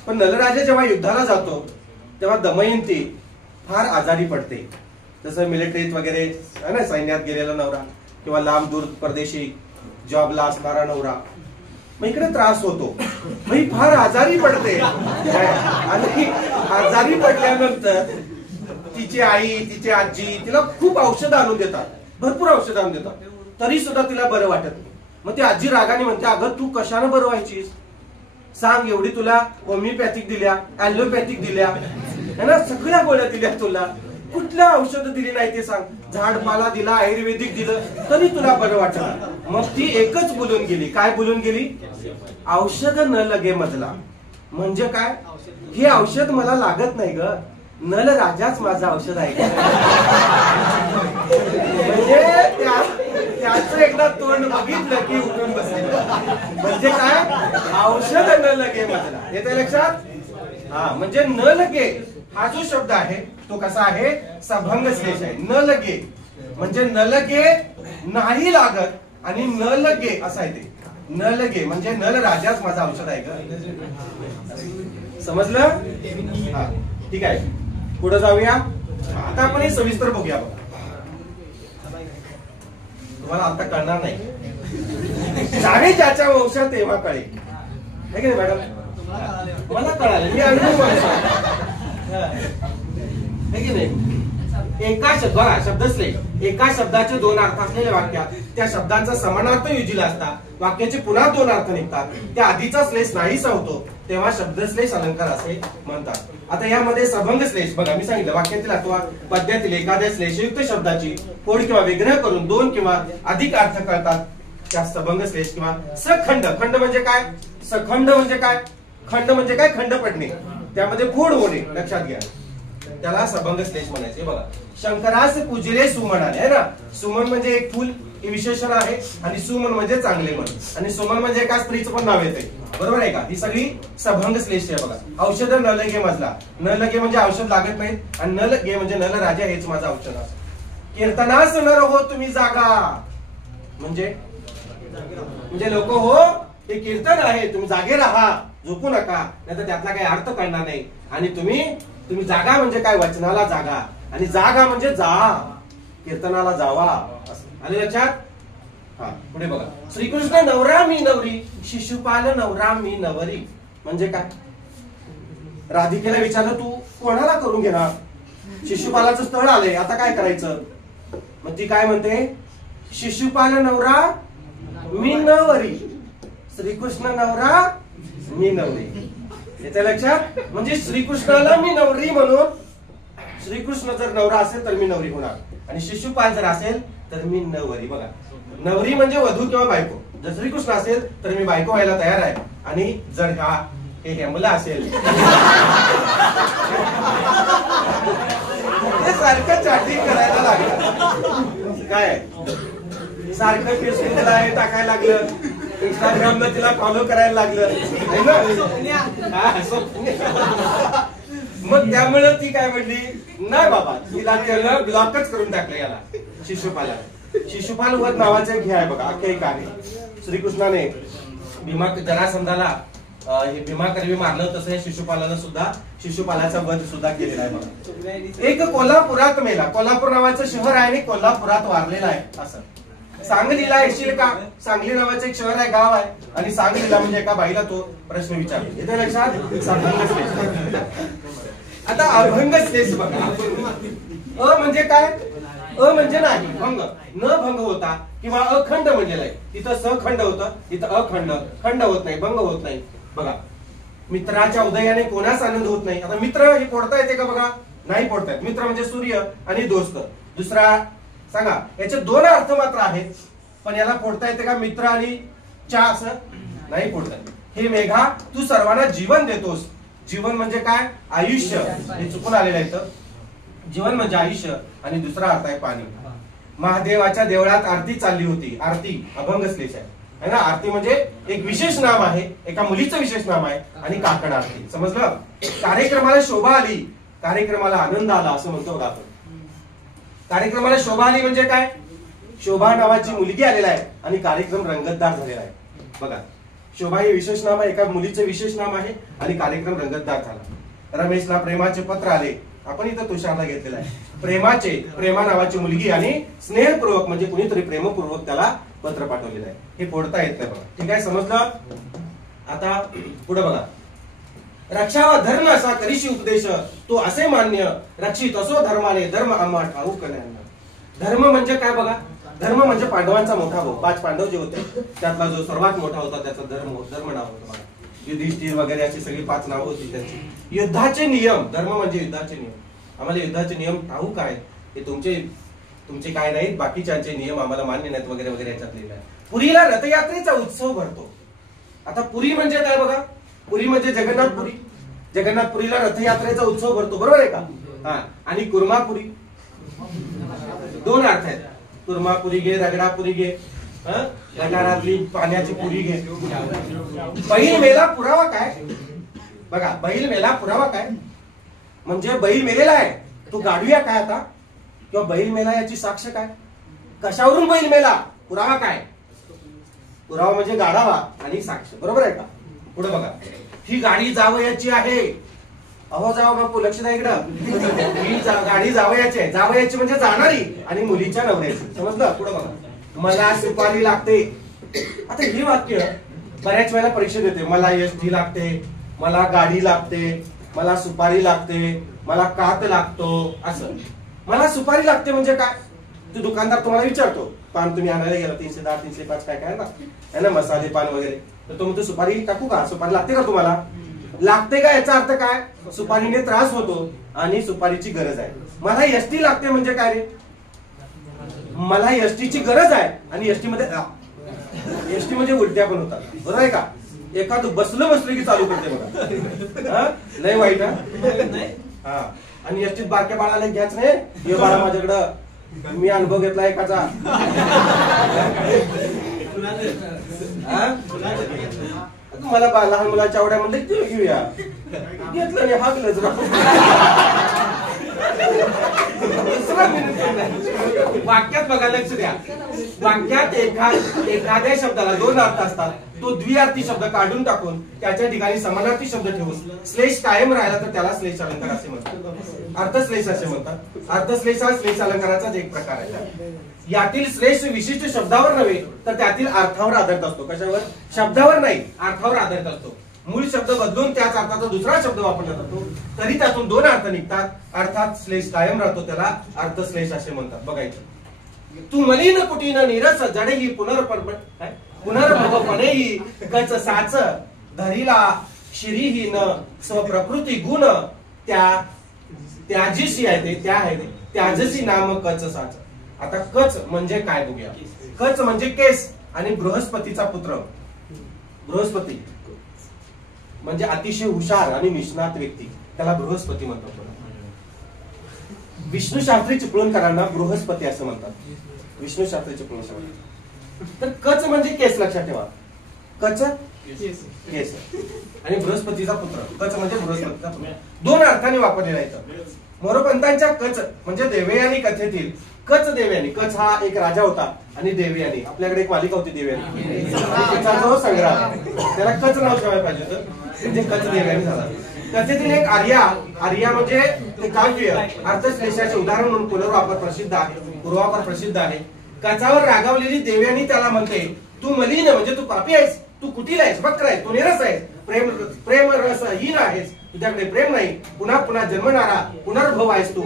पण नलराजा जेव्हा युद्धाला जातो तेव्हा दमयंती फार आजारी पडते. जसं मिलिटरीत वगैरे आहे ना, सैन्यात गेलेला नवरा किंवा लांब दूर परदेशी जॉबला असणारा नवरा, मग इकडे त्रास होतो. मग ही फार आजारी पडते. आणि आजारी पडल्यानंतर तिची आई, तिची आजी तिला खूप औषधं आणून देतात, भरपूर औषधं आणून देतात, तरी सुद्धा तिला बरं वाटत नाही. मग ती आजी रागाने म्हणते, अगं तू कशानं बरं व्हायचीस? सांग, एवढी तुला होमिओपॅथिक दिल्या, ऍलोपॅथिक दिल्या, है ना, सगळ्या गोळ्या दिल्या तुला, कुठल्या औषध दिली नाही ते सांग, झाडपाला दिला, आयुर्वेदिक दिलं, तरी तुला बरं वाटलं. मग ती एकच बोलून गेली. काय बोलून गेली? औषध न लगे मजला. म्हणजे काय? हे औषध मला लागत नाही ग, नल राजाच माझं औषध आहे. म्हणजे त्याचं एकदा तोंड बघितलं की उठून बसलं. म्हणजे काय? औषध न लगे मजला. येते लक्षात? हा, म्हणजे न लगे हा जो शब्द आहे तो कसा आहे? सभंग श्लेष आहे. न लगे म्हणजे न लगे नाही लागत आणि न लगे असं आहे ते. न लगे म्हणजे नल राजाच माझं औषध आहे ग. समजलं? हा, ठीक आहे, पुढे जाऊया. आता आपण हे सविस्तर बघूया. बघा, तुम्हाला आता कळणार नाही. जाणे ज्याच्या वंशात तेव्हा कळे, है की नाही मॅडम? मला कळालं, मी अनुभव है की नाही? एका शब्दश्लेष, एका शब्दाचे दोन अर्थ असलेल्या वाक्यात त्या शब्दांचा समानार्थ युजीला असता वाक्याचे पुन्हा दोन अर्थ निघतात, त्या आधीचा श्लेष नाहीसा होतो, तेव्हा शब्दश्लेष अलंकार असे म्हणतात. आता यामध्ये सभंग श्लेष बघा, मी सांगितलं वाक्यातील अथवा पद्यातील एखाद्या श्लेषयुक्त शब्दाची फोड किंवा विग्रह करून दोन किंवा अधिक अर्थ कळतात त्या सभंग श्लेष किंवा सखंड. खंड म्हणजे काय? सखंड म्हणजे काय? खंड म्हणजे काय? खंड पडणे, त्यामध्ये फोड होणे, लक्षात घ्या, त्याला सभंग श्लेष म्हणायचे. बघा, शंकरास पूजिले सुमन आहे ना. सुमन म्हणजे एक फुल, हे विशेषण आहे, आणि सुमन म्हणजे चांगले मन, आणि सुमन म्हणजे एका स्त्रीचं पण नाव येते, बरोबर आहे का? ही सगळी सभंग श्लेष आहे. बघा, औषध न लगे मजला. न लगे म्हणजे औषध लागत नाही, आणि न लगे म्हणजे नल राजा हेच माझं औषध आहे. कीर्तनास न रहो तुम्ही जागा, म्हणजे लोक हो, हे कीर्तन आहे, तुम्ही जागे राहा, झोपू नका, नाही तर त्यातला काही अर्थ कळणार नाही. आणि तुम्ही जागा म्हणजे काय? वचनाला जागा, आणि जागा म्हणजे जा, कीर्तनाला जावा, असं आले लक्षात? हा, पुढे बघा, श्रीकृष्ण नवरा मी नवरी, शिशुपाल नवरा मी नवरी. म्हणजे काय? राधिकेला विचारलं, तू कोणाला करून घेणार? शिशुपालाचं स्थळ आलंय, आता काय करायचं? मग ती काय म्हणते? शिशुपाल नवरा मी नवरी, श्रीकृष्ण नवरा मी नवरी. येते लक्षात? म्हणजे श्रीकृष्णाला मी नवरी म्हणून, श्रीकृष्ण जर नवरा असेल तर मी नवरी होणार, आणि शिशुपाल जर असेल तर मी नवरी. बघा, नवरी म्हणजे वधू किंवा बायको. जर श्रीकृष्ण असेल तर मी बायको व्हायला तयार आहे, आणि जर हे हेमला असेल ते सारखं चॅटिंग करायला लागलं, काय सारखं फेसबुकला हे टाकायला लागलं, इंस्टाग्रामला तिला फॉलो करायला लागलं, है ना? मग त्यामुळे ती काय म्हणली, नाही बाबा, तिला त्याला ब्लॉकच करून टाकलं याला, शिशुपाला. शिशुपाल वध नावाचे घे आहे बघा, आख्यायिक आहे. श्रीकृष्णाने जरासंधाला हे भीमा करवी मारलं, तसं हे शिशुपालानं सुद्धा शिशुपालाचा वध सुद्धा केलेला आहे बघा. एक कोल्हापुरात मेला, कोल्हापूर नावाचं शहर आहे आणि कोल्हापुरात वारलेला आहे. असं सांगलीला येशील का? सांगली नावाचं एक शहर आहे, गाव आहे, आणि सांगलीला म्हणजे एका बाईला तो प्रश्न विचारला. येते लक्षात? आता अभंग श्लेष बघा. अ म्हणजे काय? अ म्हणजे नाही, भंग, न भंग होता किंवा अखंड म्हणलेला आहे. तिथं सखंड होतं, तिथं अखंड, खंड होत नाही, भंग होत नाही. बघा, मित्राच्या उदयाने कोणास आनंद होत नाही. आता मित्र हे फोडता येते का? बघा, नाही फोडता येत. मित्र म्हणजे सूर्य आणि दोस्त. दुसरा सांगा, याचे दोन अर्थ मात्र आहेत, पण याला फोडता येते का? मित्र आणि चा असं नाही फोडता येत. हे मेघा, तू सर्वांना जीवन देतोस. जीवन म्हणजे काय? आयुष्य. हे चुकून आलेलं आहे. जीवन म्हणजे आयुष्य, आणि दुसरा अर्थ आहे पाणी. महादेवाच्या देवळात आरती चालली होती. आरती अभंग श्लेष आहे ना. आरती म्हणजे एक विशेष नाम आहे, एका मुलीचं विशेष नाम आहे, आणि काकड आरती. समजलं? कार्यक्रमाला शोभा आली, कार्यक्रमाला आनंद आला, असं म्हणतो बघा आपण. कार्यक्रमाला शोभा आली म्हणजे काय? शोभा नावाची मुलगी आलेला आहे, आणि कार्यक्रम रंगतदार झालेला आहे. बघा, शोभा हे विशेष नाम आहे, एका मुलीचं विशेष नाम आहे, आणि कार्यक्रम रंगतदार झाला. रमेशला प्रेमाचे पत्र आले, आपण इथं तुषारला घेतलेला आहे. प्रेमा नावाची मुलगी, आणि स्नेहपूर्वक म्हणजे कुणीतरी प्रेमपूर्वक त्याला पत्र पाठवलेलं आहे. हे फोडता येत नाही बघा. ठीक आहे, समजलं? आता पुढे बघा, रक्षावा धर्म असा करीशी उपदेश, तो असे मान्य रक्षित असो धर्माने, धर्म आम्हा ठाऊक कल्याण. धर्म म्हणजे काय? बघा, धर्म म्हणजे पांडवांचा मोठा भाऊ. 5 पांडव जे होते त्यातला जो सर्वात मोठा होता त्याचा धर्म नाव होतं. युधिष्ठिर वगैरे अशी सगळी 5 नावं होती त्यांची. युद्धाचे नियम, धर्म म्हणजे युद्धाचे नियम. आम्हाला युद्धाचे नियम ठाऊक आहेत, हे तुमचे काय नाहीत, बाकीच्यांचे नियम आम्हाला मान्य नाहीत वगैरे वगैरे याच्यात लिहिलं आहे. पुरीला रथयात्रेचा उत्सव भरतो. आता पुरी म्हणजे काय बघा, पुरी म्हणजे जगन्नाथपुरी. जगन्नाथपुरीला रथयात्रेचा उत्सव भरतो, बरोबर आहे का? हा. आणि कुर्मापुरी, 2 अर्थ आहेत. कुर्मापुरी घे, रगडापुरी घे, गटारातली पाण्याची पुरी घे. बैल मेला पुरावा काय? बघा, बैल मेला पुरावा काय म्हणजे बैल मेलेला आहे, तू गाडूया काय आता? किंवा बैल मेला याची साक्ष काय? कशावरून बैल मेला, पुरावा काय? पुरावा म्हणजे गाडावा आणि साक्ष, बरोबर आहे का? पुढे बघा, ही गाडी जावयाची आहे. अहो जावं बापू, लक्ष द्या इकडं. ही गाडी जावयाची आहे. जावयाची म्हणजे जाणारी आणि मुलीच्या नवऱ्याची, समजलं? पुढे बघा, मला सुपारी लागते. आता हे वाक्य बऱ्याच वेळेला परीक्षेत येते. मला एसटी लागते, मला गाडी लागते, मला सुपारी लागते, मला कात लागतो. असं मला सुपारी लागते म्हणजे काय? तो दुकानदार तुम्हाला विचारतो, पान तुम्ही आणायला गेला 310 305 काय काय आहे ना, मसाले पान वगैरे, तर तो म्हणतो सुपारी टाकू का? सुपारी लागते का तुम्हाला? लागते का याचा अर्थ काय? सुपारीने त्रास होतो आणि सुपारीची गरज आहे. मला एसटी लागते म्हणजे काय रे? मला एसटीची गरज आहे आणि एसटी मध्ये एसटी म्हणजे उलट्या पण होतात, बरोबर आहे का? एखादं बसलं की चालू करते बघा, लय वाईट. हा. आणि एसटीत बारक्या बाळाला घ्याच नाही, हे बाळा माझ्याकडं, मी अनुभव घेतला एकाचा. मला लहान मुलाच्या आवड्या म्हणले घेऊया, घेतलं नाही, हाकलंच. वाक्यात बघा, लक्ष द्या. वाक्यात एखाद्या शब्दाला 2 अर्थ असतात, तो द्विअर्थी शब्द काढून टाकून त्याच्या ठिकाणी समानार्थी शब्द ठेवून श्लेष कायम राहिला तर त्याला श्लेष अलंकार असे म्हणतात. अर्थश्लेष असे म्हणतात. अर्थश्लेष हा श्लेष अलंकाराचाच एक प्रकार आहे. यातील श्लेष विशिष्ट शब्दावर नव्हे तर त्यातील अर्थावर आधारित असतो. कशावर? शब्दावर नाही, अर्थावर आधारित असतो. मूळ शब्द बदलून त्याच अर्थाचा दुसरा शब्द वापरला जातो, तरी त्यातून 2 अर्थ निघतात. अर्थात श्लेष कायम राहतो, त्याला अर्थश्लेष असे म्हणतात. बघायचं, तू मलिन कुटीन निरस जडेही पुनर्भवपणेही कच साच धरिला शिरीही न स्वप्रकृती गुण त्याजीशी आहे ते, त्या आहे त्याजसी नाम कच साच. आता कच म्हणजे काय बघूया. कच म्हणजे केस आणि बृहस्पतीचा पुत्र. बृहस्पती म्हणजे अतिशय हुशार आणि निष्णात व्यक्ती, त्याला बृहस्पती म्हणतात. विष्णू शास्त्री चिपळूणकरांना बृहस्पती असं म्हणतात. विष्णू शास्त्री चिपळूणकर. तर कच म्हणजे केस, लक्षात ठेवा. कच केस आणि बृहस्पतीचा पुत्र. कच म्हणजे बृहस्पतीचा पुत्र. 2 अर्थाने वापरलेला आहे. मोरोपंतांच्या कच म्हणजे देवयानी कथेतील कच देवयानी. कच हा एक राजा होता आणि देवयानी, आपल्याकडे एक मालिका होती देवयानी, तिचा जो संग्रह, त्याला कच नाव ठेवायला पाहिजे होतं, म्हणजे कच देवयानी झाला. कथेतील एक आर्या म्हणजे ते काव्य अर्थश्लेषाचे उदाहरण म्हणून पुनर्वापर प्रसिद्ध आहे, पूर्वापर प्रसिद्ध आहे. कचावर रागावलेली देवयानी त्याला म्हणते, तू मलिन म्हणजे तू पापी आहेस, तू कुटील आहेस, वक्र आहेस, तू निरस आहेस, प्रेम रसहीन आहेस, तुझ्याकडे प्रेम नाही, पुन्हा पुन्हा जन्मणारा पुनर्भव आहेस तू.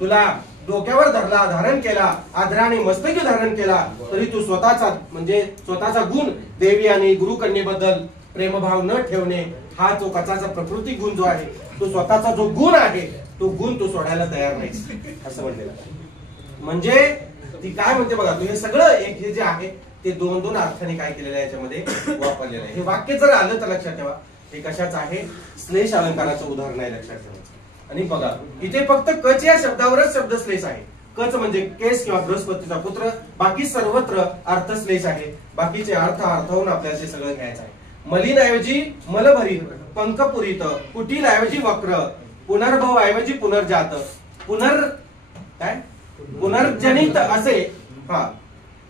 तुला डोक्यावर धरला, धारण केला, आदराने मस्तकी धारण केला, तरी तू स्वतःचा गुण देवी आणि गुरुकन्येबद्दल प्रेमभाव न ठेवणे, हा जो कचाचा प्रकृती गुण जो आहे, तो स्वतःचा जो गुण आहे, तो गुण तू सोडायला तयार नाहीस असं म्हणलेलं. म्हणजे ती काय म्हणते बघा, तू हे सगळं एक हे जे आहे ते 2 अर्थाने काय केलेलं आहे याच्यामध्ये वापरलेलं आहे. हे वाक्य जर आलं तर लक्षात ठेवा हे कशाचं आहे? श्लेष अलंकाराचं उदाहरण आहे, लक्षात ठेवा. आणि बघा इथे फक्त कच या शब्दावरच शब्द श्लेष आहे. कच म्हणजे केस किंवा बृहस्पतीचा पुत्र, बाकी सर्वत्र अर्थश्लेष आहे. बाकीचे अर्थाहून आपल्याला ते सगळं घ्यायचं आहे. मलिन ऐवजी मलभरीत, पंखपुरीत, कुटील ऐवजी वक्र, पुनर्भव ऐवजी पुनर्जात, पुनर्जनित असे, हा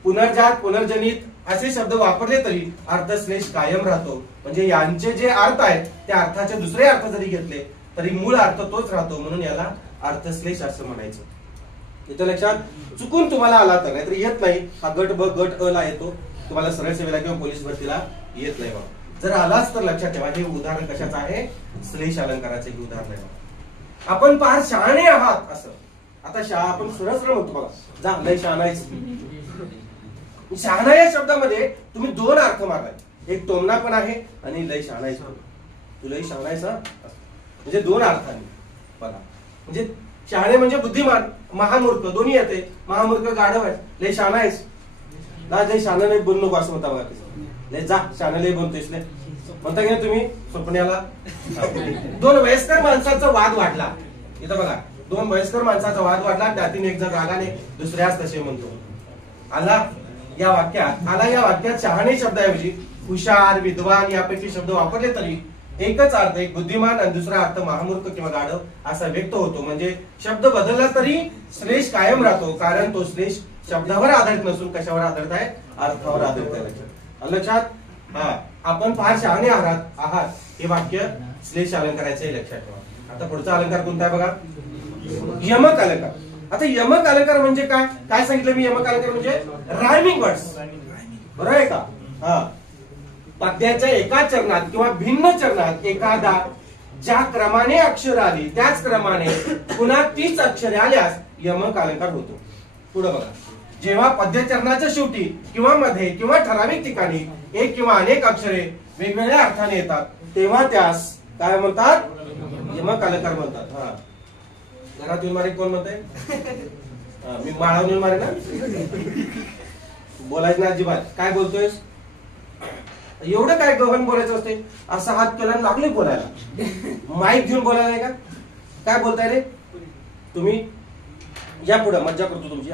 पुनर्जात पुनर्जनित असे शब्द वापरले तरी अर्थश्लेष कायम राहतो. म्हणजे यांचे जे अर्थ आहेत त्या अर्थाचे दुसरे अर्थ जरी घेतले तरी मूळ अर्थ तोच राहतो, म्हणून याला अर्थश्लेष असं म्हणायचं. इथं लक्षात चुकून तुम्हाला आला तर, नाहीतर येत नाही. हा गट ब गट अ ला येतो, तुम्हाला सरळ सेवेला किंवा पोलीस भरतीला येत नाही. जर आलाच तर लक्षात ठेवा हे उदाहरण कशाचं आहे? श्लेष अलंकाराचे हे उदाहरण आहे. आपण फार शहाणे आहात असं. आता आपण सरळ सरळ म्हणतो बघा, जा लय शहाणा आहेस. शहाणा या शब्दामध्ये तुम्ही 2 अर्थ मारलाय, एक टोमणा पण आहे आणि लय शहाणा आहेस. तुलाही शहाणा आहेस हा? म्हणजे दोन अर्थाने बघा. म्हणजे शहाणे म्हणजे बुद्धिमान, महामूर्ख दोन्ही येते. महामूर्ख गाढव आहे, लय शहाणा आहेस, लय शहाणा नाही बोलू नको असं म्हणता बघा. लय जा शहाणा लय बोलतोयस लय म्हणता की तुम्ही स्वप्न्याला. दोन वयस्कर माणसाचा वाद वाढला इथं बघा. दोन वयस्कर माणसाचा वाद वाढला, त्यातील एक जण रागाने दुसऱ्याच तसे म्हणतो. आला या वाक्यात शहाणे शब्दाऐवजी हुशार, विद्वान यापैकी शब्द वापरले तरी एकच अर्थ, एक बुद्धिमान आणि दुसरा अर्थ महामूर्ख किंवा गाढव असा व्यक्त होतो. म्हणजे शब्द बदलला तरी श्लेष कायम राहतो, कारण तो श्लेष शब्दावर आधारित नसून कशावर आधारित आहे? अर्थावर आधारित आहे. लक्षात? हा, आपण फार शहाणे आहात हे वाक्य श्लेष अलंकाराचे हे लक्षात ठेवा. आता पुढचा अलंकार कोणता आहे बघा, यमक अलंकार. आता यमक अलंकार म्हणजे काय? काय सांगितलं मी? यमक अलंकार म्हणजे रायमिंग वर्ड्स, बरोबर आहे का? हा, पद्याच्या एका चरणात किंवा भिन्न चरणात एखादा ज्या क्रमाने अक्षर आली त्याच क्रमाने पुन्हा तीच अक्षरे आल्यास यमक अलंकार होतो. पुढे बघा, जेव्हा पद्यचरणाच्या शेवटी किंवा मध्ये किंवा ठराविक ठिकाणी एक किंवा अनेक अक्षरे वेगवेगळ्या अर्थाने येतात तेव्हा त्यास काय म्हणतात? यमक अलंकार म्हणतात. हा, घरात येऊन मारे कोण म्हणते? मी माळावर येऊन मारे ना, बोलायचं ना अजिबात. काय बोलतोयस? एवढं काय गहन बोलायचं असते? असा हात केला लागले बोलायला, माईक घेऊन बोलायला नाही का? काय बोलताय रे तुम्ही? या पुढे मज्जा करतो तुमची.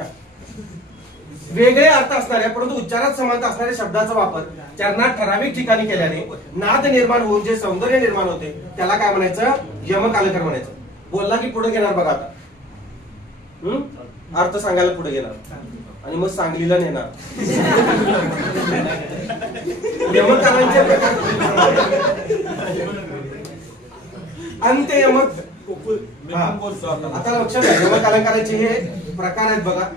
वेगळे अर्थ असणाऱ्या परंतु उच्चारात समानता असणाऱ्या शब्दाचा वापर चरणात ठराविक ठिकाणी केल्याने नाद निर्माण होऊन जे सौंदर्य निर्माण होते त्याला काय म्हणायचं? यमक अलंकार म्हणायचं. बोलला की पुढे घेणार बघा. आता अर्थ सांगायला पुढे घेणार आणि मग सांगलीला नेणार. यमकालांचे प्रकार अंत्य यमक. आता लक्षात घ्या, यमक अलंकाराचे हे प्रकार आहेत बघा.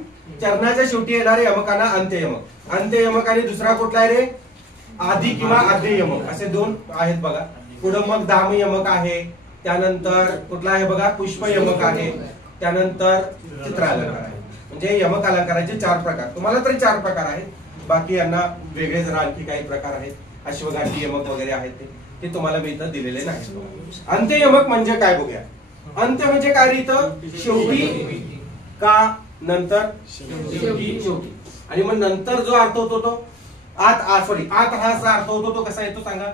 चरणाच्या शेवटी येणारे यमकांना अंत्य यमक. अंत्य यमक आणि दुसरा कुठला आहे रे? आधी किंवा आद्य यमक, असे दोन आहेत बघा. पुढे मग दाम यमक आहे, त्यानंतर कुठला आहे बघा? पुष्प यमक आहे, त्यानंतर चित्र अलंकार आहे. म्हणजे यमक अलंकाराचे 4 प्रकार. तुम्हाला तरी 4 प्रकार आहेत, बाकी यांना वेगळे जरा आणखी काही प्रकार आहेत. अश्वगाठी यमक वगैरे आहेत ते तुम्हाला मी इथं दिलेले नाही. अंत्य यमक म्हणजे काय बघूया. अंत्य म्हणजे काय रे? इथं शेवटी का नंतर शेवटी. आणि मग नंतर जो अर्थ होतो तो आत हा असा अर्थ होतो तो कसा येतो सांगा?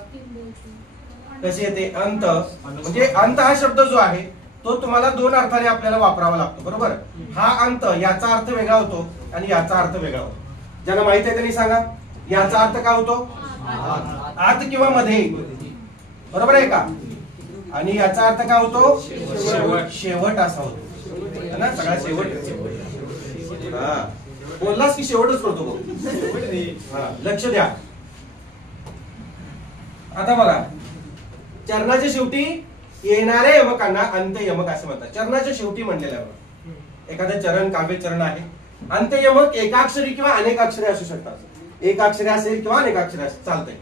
कसे येते? अंत. म्हणजे अंत हा शब्द जो आहे तो तुम्हाला 2 अर्थाने आपल्याला वापरावा लागतो, बरोबर? हा अंत याचा अर्थ वेगळा होतो आणि याचा अर्थ वेगळा होतो. ज्यांना माहित आहे त्यांनी सांगा. याचा अर्थ काय होतो? आत किंवा मध्ये, बरोबर आहे का? आणि याचा अर्थ काय होतो? शेवट असा होतो ना, सगळा शेवट. हा, बोललास की शेवटच करतो बघ. लक्ष द्या. आता बघा, चरणाच्या शेवटी येणाऱ्या यमकांना अंत्य यमक असं म्हणतात. चरणाच्या शेवटी म्हणलेलं आहे. एखादं चरण काव्य चरण आहे. अंत्य यमक एकाक्षरी किंवा अनेक अक्षरे असू शकतात. एक अक्षरे असेल किंवा अनेक अक्षरे असेल, चालतंय.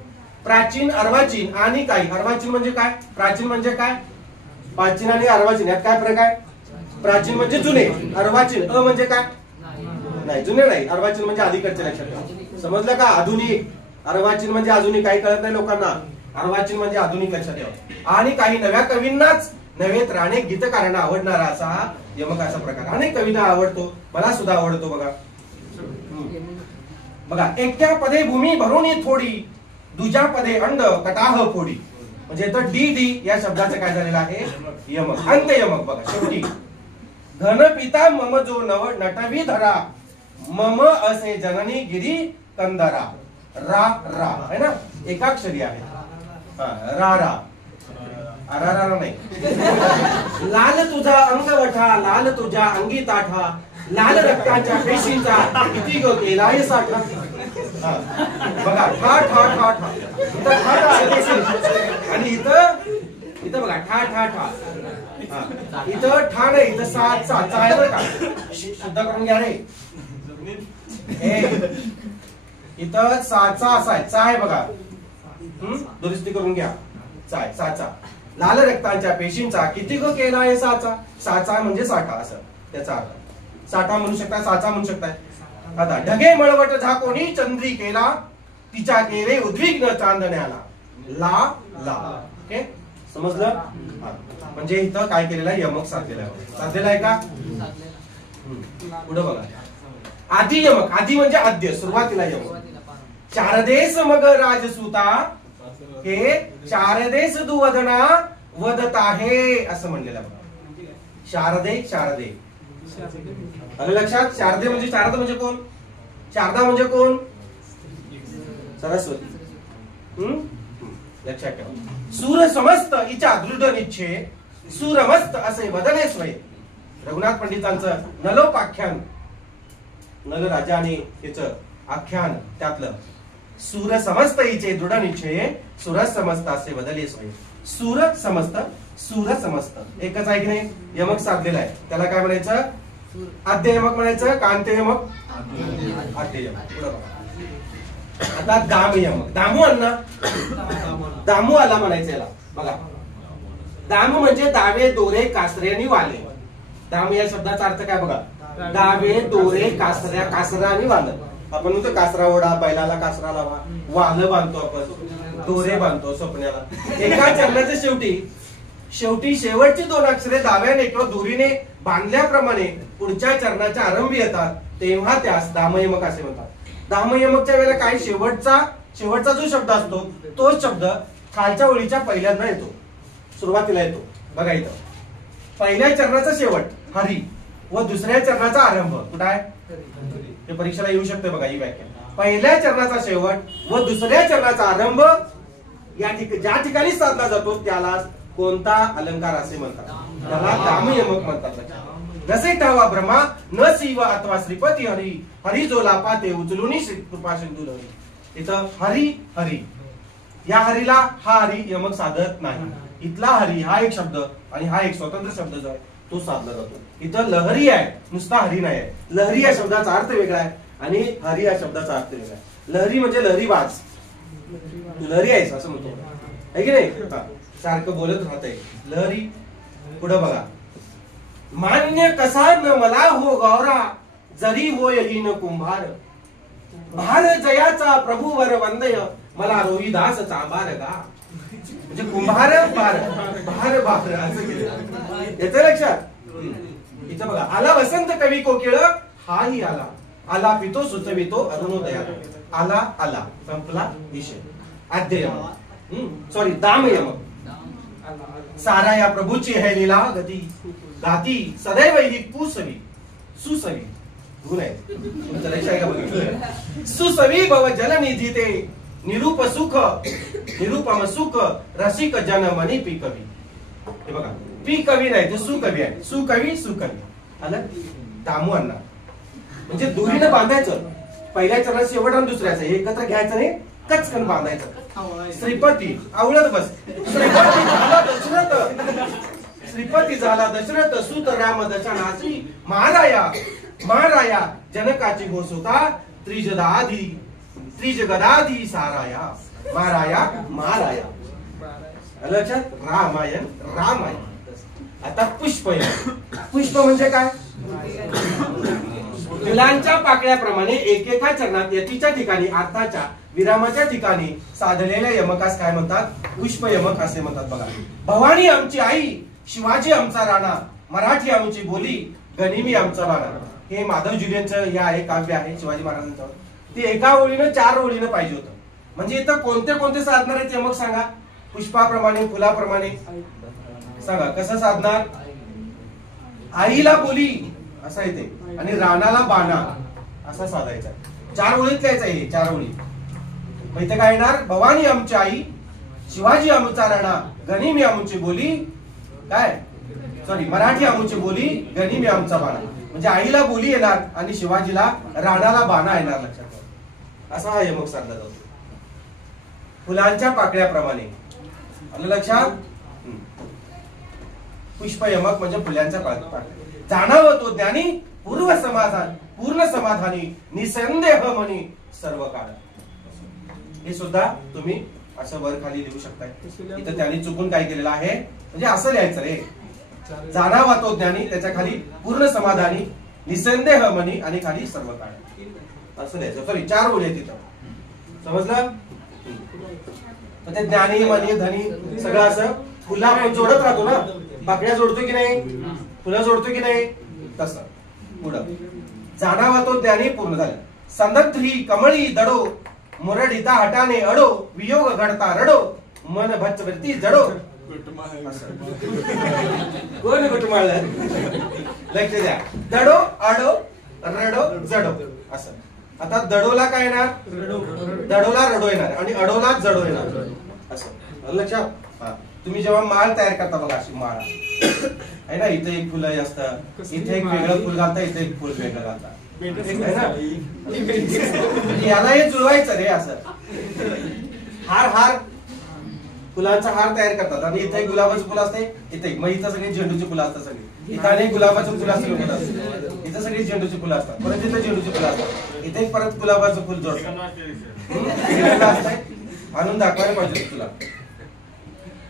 प्राचीन, अर्वाचीन आणि काही. अर्वाचीन म्हणजे काय? प्राचीन म्हणजे काय? प्राचीन आणि अर्वाचीन यात काय फरक आहे? प्राचीन म्हणजे जुने, अर्वाचीन म्हणजे काय? नाही, जुने नाही. अर्वाचीन म्हणजे अलीकडचे. लक्षात ठेवा, समजलं का? आधुनिक. अर्वाचीन म्हणजे आधुनिक. काही कळत नाही लोकांना. अर्वाचीन म्हणजे आधुनिक, लक्षात ठेवा. आणि काही नव्या कवींनाच नव्हे तर अनेक गीतकारांना आवडणारा असा हा यमकाचा प्रकार. अनेक कवींना आवडतो, मला सुद्धा आवडतो बघा. बघा, एकट्या पदे भूमी भरून थोडी, दुजा पदे अंड कटाह फोडी. म्हणजे तर डी या शब्दाचं काय झालेलं आहे? यमक, अंत्य यमक. बघा शेवटी घन पिता मम जो नव नटवी धरा, मम असे जननी गिरी कंदरा. रा रा है ना, एकाक्षरी आहे. रा रा अरा नाही. लाल तुझा अंगवठा, लाल तुझ्या अंगी ताठा, लाल रक्ताच्या पेशींचा किती ग केलाय साठा. बघा, ठा ठा ठा ठा. आणि इथं बघा, ठा ठा ठा. इथं ठा नाही, इथं सात सात आहे बरं का. शुद्ध करून घ्या रे. इथं साचा असा आहे, चा आहे बघा. दुरुस्ती करून घ्या. चाय, साचा. लाल रक्तांच्या पेशींचा किती ग केलाय साचा. साचा म्हणजे साठा असं त्याचा अर्थ. साठा म्हणू शकता, साचा म्हणू शकताय. आता ढगे मळवट झाकोनी चंद्री केला, तिच्या केले उद्विग्न चांदण्याला. ला ला. ओके, समजलं? हा. म्हणजे इथं काय केलेलं आहे, यमक साधलेला आहे. साधलेला आहे का? पुढे बघा. आधी यमक, आधी म्हणजे आद्य, सुरुवातीला यमक. चारदेस मग राजसूता हे चारदेस दुवदना वदत आहे असं म्हणलेलं आहे. शारदे, शारदे आलं लक्षात? शारदे म्हणजे, शारदा म्हणजे कोण? शारदा म्हणजे कोण? सरस्वती. लक्षात ठेवा. सूर समस्त इच्या दृढ निश्चय सूरमस्त असे बदले स्वय. रघुनाथ पंडितांचं नलोपाख्यान, नल राजा आणि त्याचं आख्यान त्यातलं सूर समस्त इचे दृढ निश्चय सूर समस्त असे बदले स्वय. सूर समस्त, सूर समस्त एकच आहे की नाही? यमक साधलेला आहे. त्याला काय म्हणायचं? आद्य यमक म्हणायचं का अंत्य यमक? आद्य यमक. आता दाम यमक. दामू अण्णा, दामू आला म्हणायचं याला. बघा, दाम म्हणजे दावे दोरे कासरे आणि वाले. दाम या शब्दाचा अर्थ काय बघा? दावे दोरे कासऱ्या, कासरा आणि वाल. आपण म्हणतो कासरा ओढा, बैलाला कासरा लावा, वाल बांधतो आपण, दोरे बांधतो स्वप्नाला. एका चरणाच्या शेवटी शेवटची दोन अक्षरे दाव्याने किंवा दोरीने बांधल्याप्रमाणे पुढच्या चरणाच्या आरंभी येतात, तेव्हा त्यास दामयमक असे म्हणतात. दामयमकच्या वेळेला काय शेवटचा जो शब्द असतो तोच शब्द खालच्या ओळीच्या पहिल्यांदा येतो, सुरुवातीला येतो. बघा इथं पहिल्या चरणाचा शेवट हरी व दुसऱ्या चरणाचा आरंभ कुठं आहे? हे परीक्षेला येऊ शकते बघा ही व्याख्या. पहिल्या चरणाचा शेवट व दुसऱ्या चरणाचा आरंभ या ठिकाणी ज्या ठिकाणी साधला जातो त्याला कोणता अलंकार असे म्हणतात? त्याला दामयमक म्हणतात. जसे ठावा ब्रह्मा न शिव अथवा श्रीपती हरी, हरी जो लापा ते उचलून श्री कृपा सिंधू हरी. इथं हरी हरी, या हरीला हा हरी यमक साधत नाही. इथला हरी हा एक शब्द आणि हा एक स्वतंत्र शब्द जो आहे तो साधला जातो. इथं लहरी आहे, नुसता हरी नाही आहे. लहरी या शब्दाचा अर्थ वेगळा आहे आणि हरी या शब्दाचा अर्थ वेगळा आहे. लहरी म्हणजे लहरीबाज, लहरी आहेस असं म्हणतो आहे की नाही? सारखं बोलत राहतंय लहरी. पुढे बघा, मान्य कसा न मला हो गौरा जरी होय हीन कुंभार, भार जयाचा प्रभूवर वंदय मला रोहिदास चांबार गा. म्हणजे कुंभार भार भार भार असं केलं. येतं लक्षात? इथं बघा, आला वसंत कवी कोकिळ हाही आला, आला पितो सुचवितो अरुणोदयाला. आला आला संपला विषय. आद्य यमक, सॉरी दाम यमक. सारा या प्रभूची है लीला गती, गाती सदैव ही कुसवी सुसवी. गुण आहे तुमचं लक्ष आहे का? बघितलं? सुसवी भव जलनिधी ते निरूप सुख निरूपम सुख रसिक जन मनी पी कवी. हे बघा, पी कवी नाही ते सुकवी आहे. सुकवी सुकवी आलं? दामू अण्णा म्हणजे दोरीनं बांधायचं. पहिल्या चरणात शेवट आणि दुसऱ्याचं हे एकत्र घ्यायचं नाही, कचकन बांधायचं. श्रीपती आवळत बस. श्रीपती झाला दशरथ सुत राम दशनासी, महाराया जनकाची घोष होता त्रिजगदाधी साराया. महाराया लक्षात? रामायण रामायण. आता पुष्प. पुष्प म्हणजे काय? फुलांच्या पाकळ्याप्रमाणे एकेका चरणात यतीच्या ठिकाणी अर्थाच्या विरामाच्या ठिकाणी साधलेल्या यमकास काय म्हणतात? पुष्प यमक असे म्हणतात. बघा, भवानी आमची आई, शिवाजी आमचा राणा, मराठी आमची बोली, गनिमी आमचा बाणा. हे माधव जुलियनचं हे आहे काव्य आहे शिवाजी महाराजांचं. ते एका ओळीनं 4 ओळीनं पाहिजे होतं. म्हणजे इथं कोणते कोणते साधणार आहेत यमक सांगा? पुष्पाप्रमाणे, फुलाप्रमाणे सांगा. कसं साधणार? आईला बोली असं येते आणि राणाला बाणा असा साधायचा. 4 ओळीत लिहायचं आहे. 4 ओळी. इथे काय येणार? भवानी आमची आई, शिवाजी आमचा राणा, गनिमी आमची बोली, काय सॉरी मराठी आमची बोली, गनिमी आमचा बाणा. म्हणजे आईला बोली येणार आणि शिवाजीला राणाला बाणा येणार. लक्षात ठेवा. असा हा यमक साधला जातो. फुलांच्या पाकळ्याप्रमाणे. आलं लक्षात? पुष्प यमक म्हणजे फुलांच्या पाकळ्या. जाणावं तो ज्ञानी पूर्ण समाधानी निसंदेह मनी सर्व काळ. हे सुद्धा तुम्ही असं वर खाली लिहू शकताय. इथं त्यांनी चुकून काय केलेलं आहे म्हणजे असं लिहायचं रे. जाणावा तो ज्ञानी, त्याच्या खाली पूर्ण समाधानी निसंदेह मनी आणि खाली सर्व काळ असं लिहायचं. सॉरी 4 ओळी आहेत तिथं. समजलं? ते ज्ञानी मनी धनी सगळं असं फुलं आपण जोडत राहतो ना, पाकळ्या जोडतो की नाही, फुलं जोडतो की नाही, तसं पुढं जाणावा तो त्याने पूर्ण झाला. संदत्री कमळी दडो मुरडिता हटाने अडो वियोग घडता रडो मन भचवती जडो. कोण घुटमाळ लक्ष द्या. दडो अडो रडो जडो असं. आता दडोला काय येणार, दडोला रडो येणार आणि अडोला जडो येणार असं लक्षात. तुम्ही जेव्हा माळ तयार करता बघा, अशी माळ आहे ना, इथे एक फुलं असतं, इथे एक वेगळं फुल घालता, इथे एक फुल वेगळं घालता, याला हे जुळवायचं रे असं. हार फुलांचा हार तयार करतात आणि इथे गुलाबाचं फुल असते, इथे मग इथं सगळी झेंडूची फुलं असतात, सगळी इथं अनेक गुलाबाचं फुल असतं, इथं सगळी झेंडूची फुलं असतात, परत इथं झेंडूची फुलं असतात, इथे परत गुलाबाचं फुल जोडतात. आणून दाखवायला पाहिजे तुला.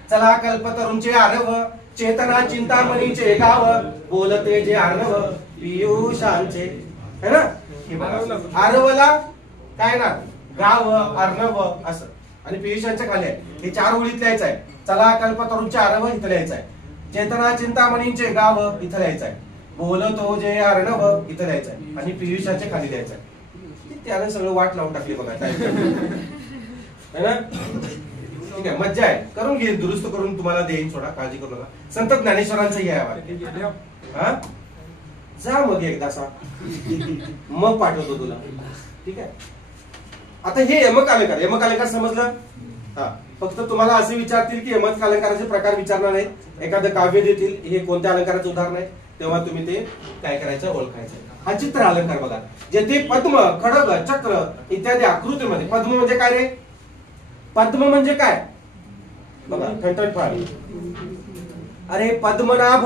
चला कल्पतरूंचे आरव चेतना चिंतामणीचे गाव बोलते जे आर्णव पियुषांचे है ना. आरवला काय ना गाव अर्णव असं आणि पियुषांच्या खाली आहे. हे 4 ओळीत लिहायचं आहे. चला कल्पतरूंचे आरव इथं लिहायचं आहे. चेतना चिंतामणींचे गाव इथं लिहायचं आहे. बोलतो जे अर्णव इथं लिहायचं आहे आणि पियुषांच्या खाली लिहायचं आहे. त्याने सगळं वाट लावून टाकली बघा है ना. ठीक आहे, मज्जा आहे, करून घे, दुरुस्त करून तुम्हाला देईन, सोडा काळजी करू नका. संत ज्ञानेश्वरांचं हे आहे. हा जा मग एकदा सा मग पाठवतो तुला. ठीक आहे. आता हे यमक अलंकार, यमक अलंकार समजलं. हा फक्त तुम्हाला असे विचारतील की यमक अलंकाराचे प्रकार विचारणार नाहीत, एखादं काव्य देतील, हे कोणत्या अलंकाराचं उदाहरण आहे, तेव्हा तुम्ही ते काय करायचं, ओळखायचं. हा चित्र अलंकार बघा, जेथे पद्म खडग चक्र इत्यादी आकृतीमध्ये. पद्म म्हणजे काय रे, पद्म म्हणजे काय बघा, ठणठण फाळ. अरे पद्मनाभ,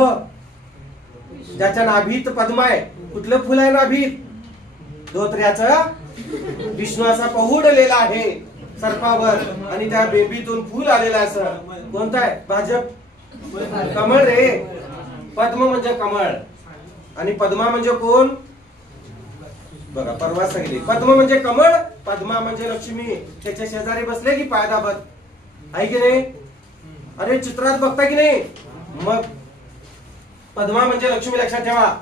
ज्याच्या नाभीत पद्म आहे. कुठलं फुल आहे नाभीत, धोत्र्याचं विष्णू असा पहुडलेला आहे सर्पावर आणि त्या बेंबीतून फुल आलेलं असं. कोणतं आहे, भाजप कमळ रे. पद्म म्हणजे कमळ आणि पद्मा म्हणजे कोण बघा, परवा सांगितले. पद्म म्हणजे कमळ, पद्मा म्हणजे लक्ष्मी. त्याच्या शेजारी बसले की पायदाबत आहे की नाही. अरे चित्रात बघता की नाही. मग पद्मा म्हणजे लक्ष्मी लक्षात ठेवा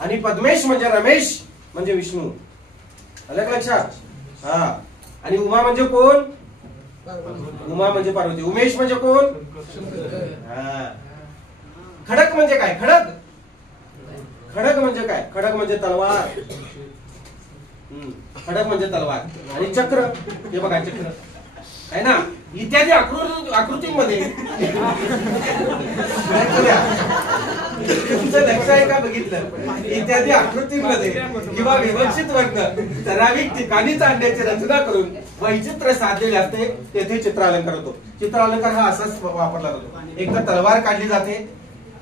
आणि पद्मेश म्हणजे रमेश म्हणजे विष्णू. आलं का लक्षात. हा आणि उमा म्हणजे कोण, उमा म्हणजे पार्वती. उमेश म्हणजे कोण. हा खडक म्हणजे काय, खडक, खडक म्हणजे काय, खडक म्हणजे तलवार. खडक म्हणजे तलवार आणि चक्र, हे बघा चक्र आहे ना. इत्यादी आकृतीमध्ये तुमचं लक्ष आहे का बघितलं. इत्यादी आकृतीमध्ये किंवा विवक्षित वर्ण ठराविक ठिकाणीच आणण्याची रचना करून वैचित्र्य साधलेले असते, तेथे चित्र अलंकार होतो. चित्र अलंकार हा असाच वापरला जातो. एकदा तलवार काढली जाते,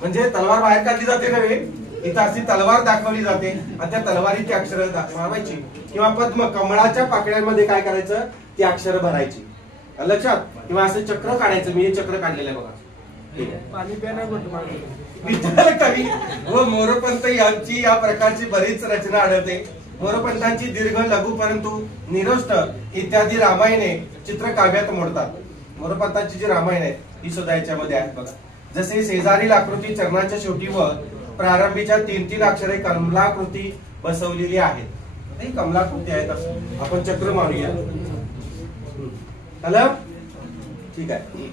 म्हणजे तलवार बाहेर काढली जाते नव्हे, इथं अशी तलवार दाखवली जाते आणि त्या तलवारीची अक्षरं मारवायची. किंवा पद्म कमळाच्या पाकळ्यांमध्ये काय करायचं, ती अक्षरं भरायची लक्षात. किंवा असं चक्र काढायचं. मी हे चक्र काढलेलं आहे बघा. विठ्ठल कवी व मोरपंत यांची या प्रकारची बरीच रचना आढळते. मोरपंतांची दीर्घ लघु परंतु निरोष्ट इत्यादी रामायणे चित्रकाव्यात मोडतात. मोरपंतांची जी रामायण आहे ही सुद्धा याच्यामध्ये आहेत बघा. जसे शेजारील आकृती चरणाच्या शेवटी व प्रारंभीच्या 3-3 अक्षरे कमलाकृती बसवलेली आहेत. ही कमलाकृती आहेत असं आपण चक्र मानूया. ठीक आहे.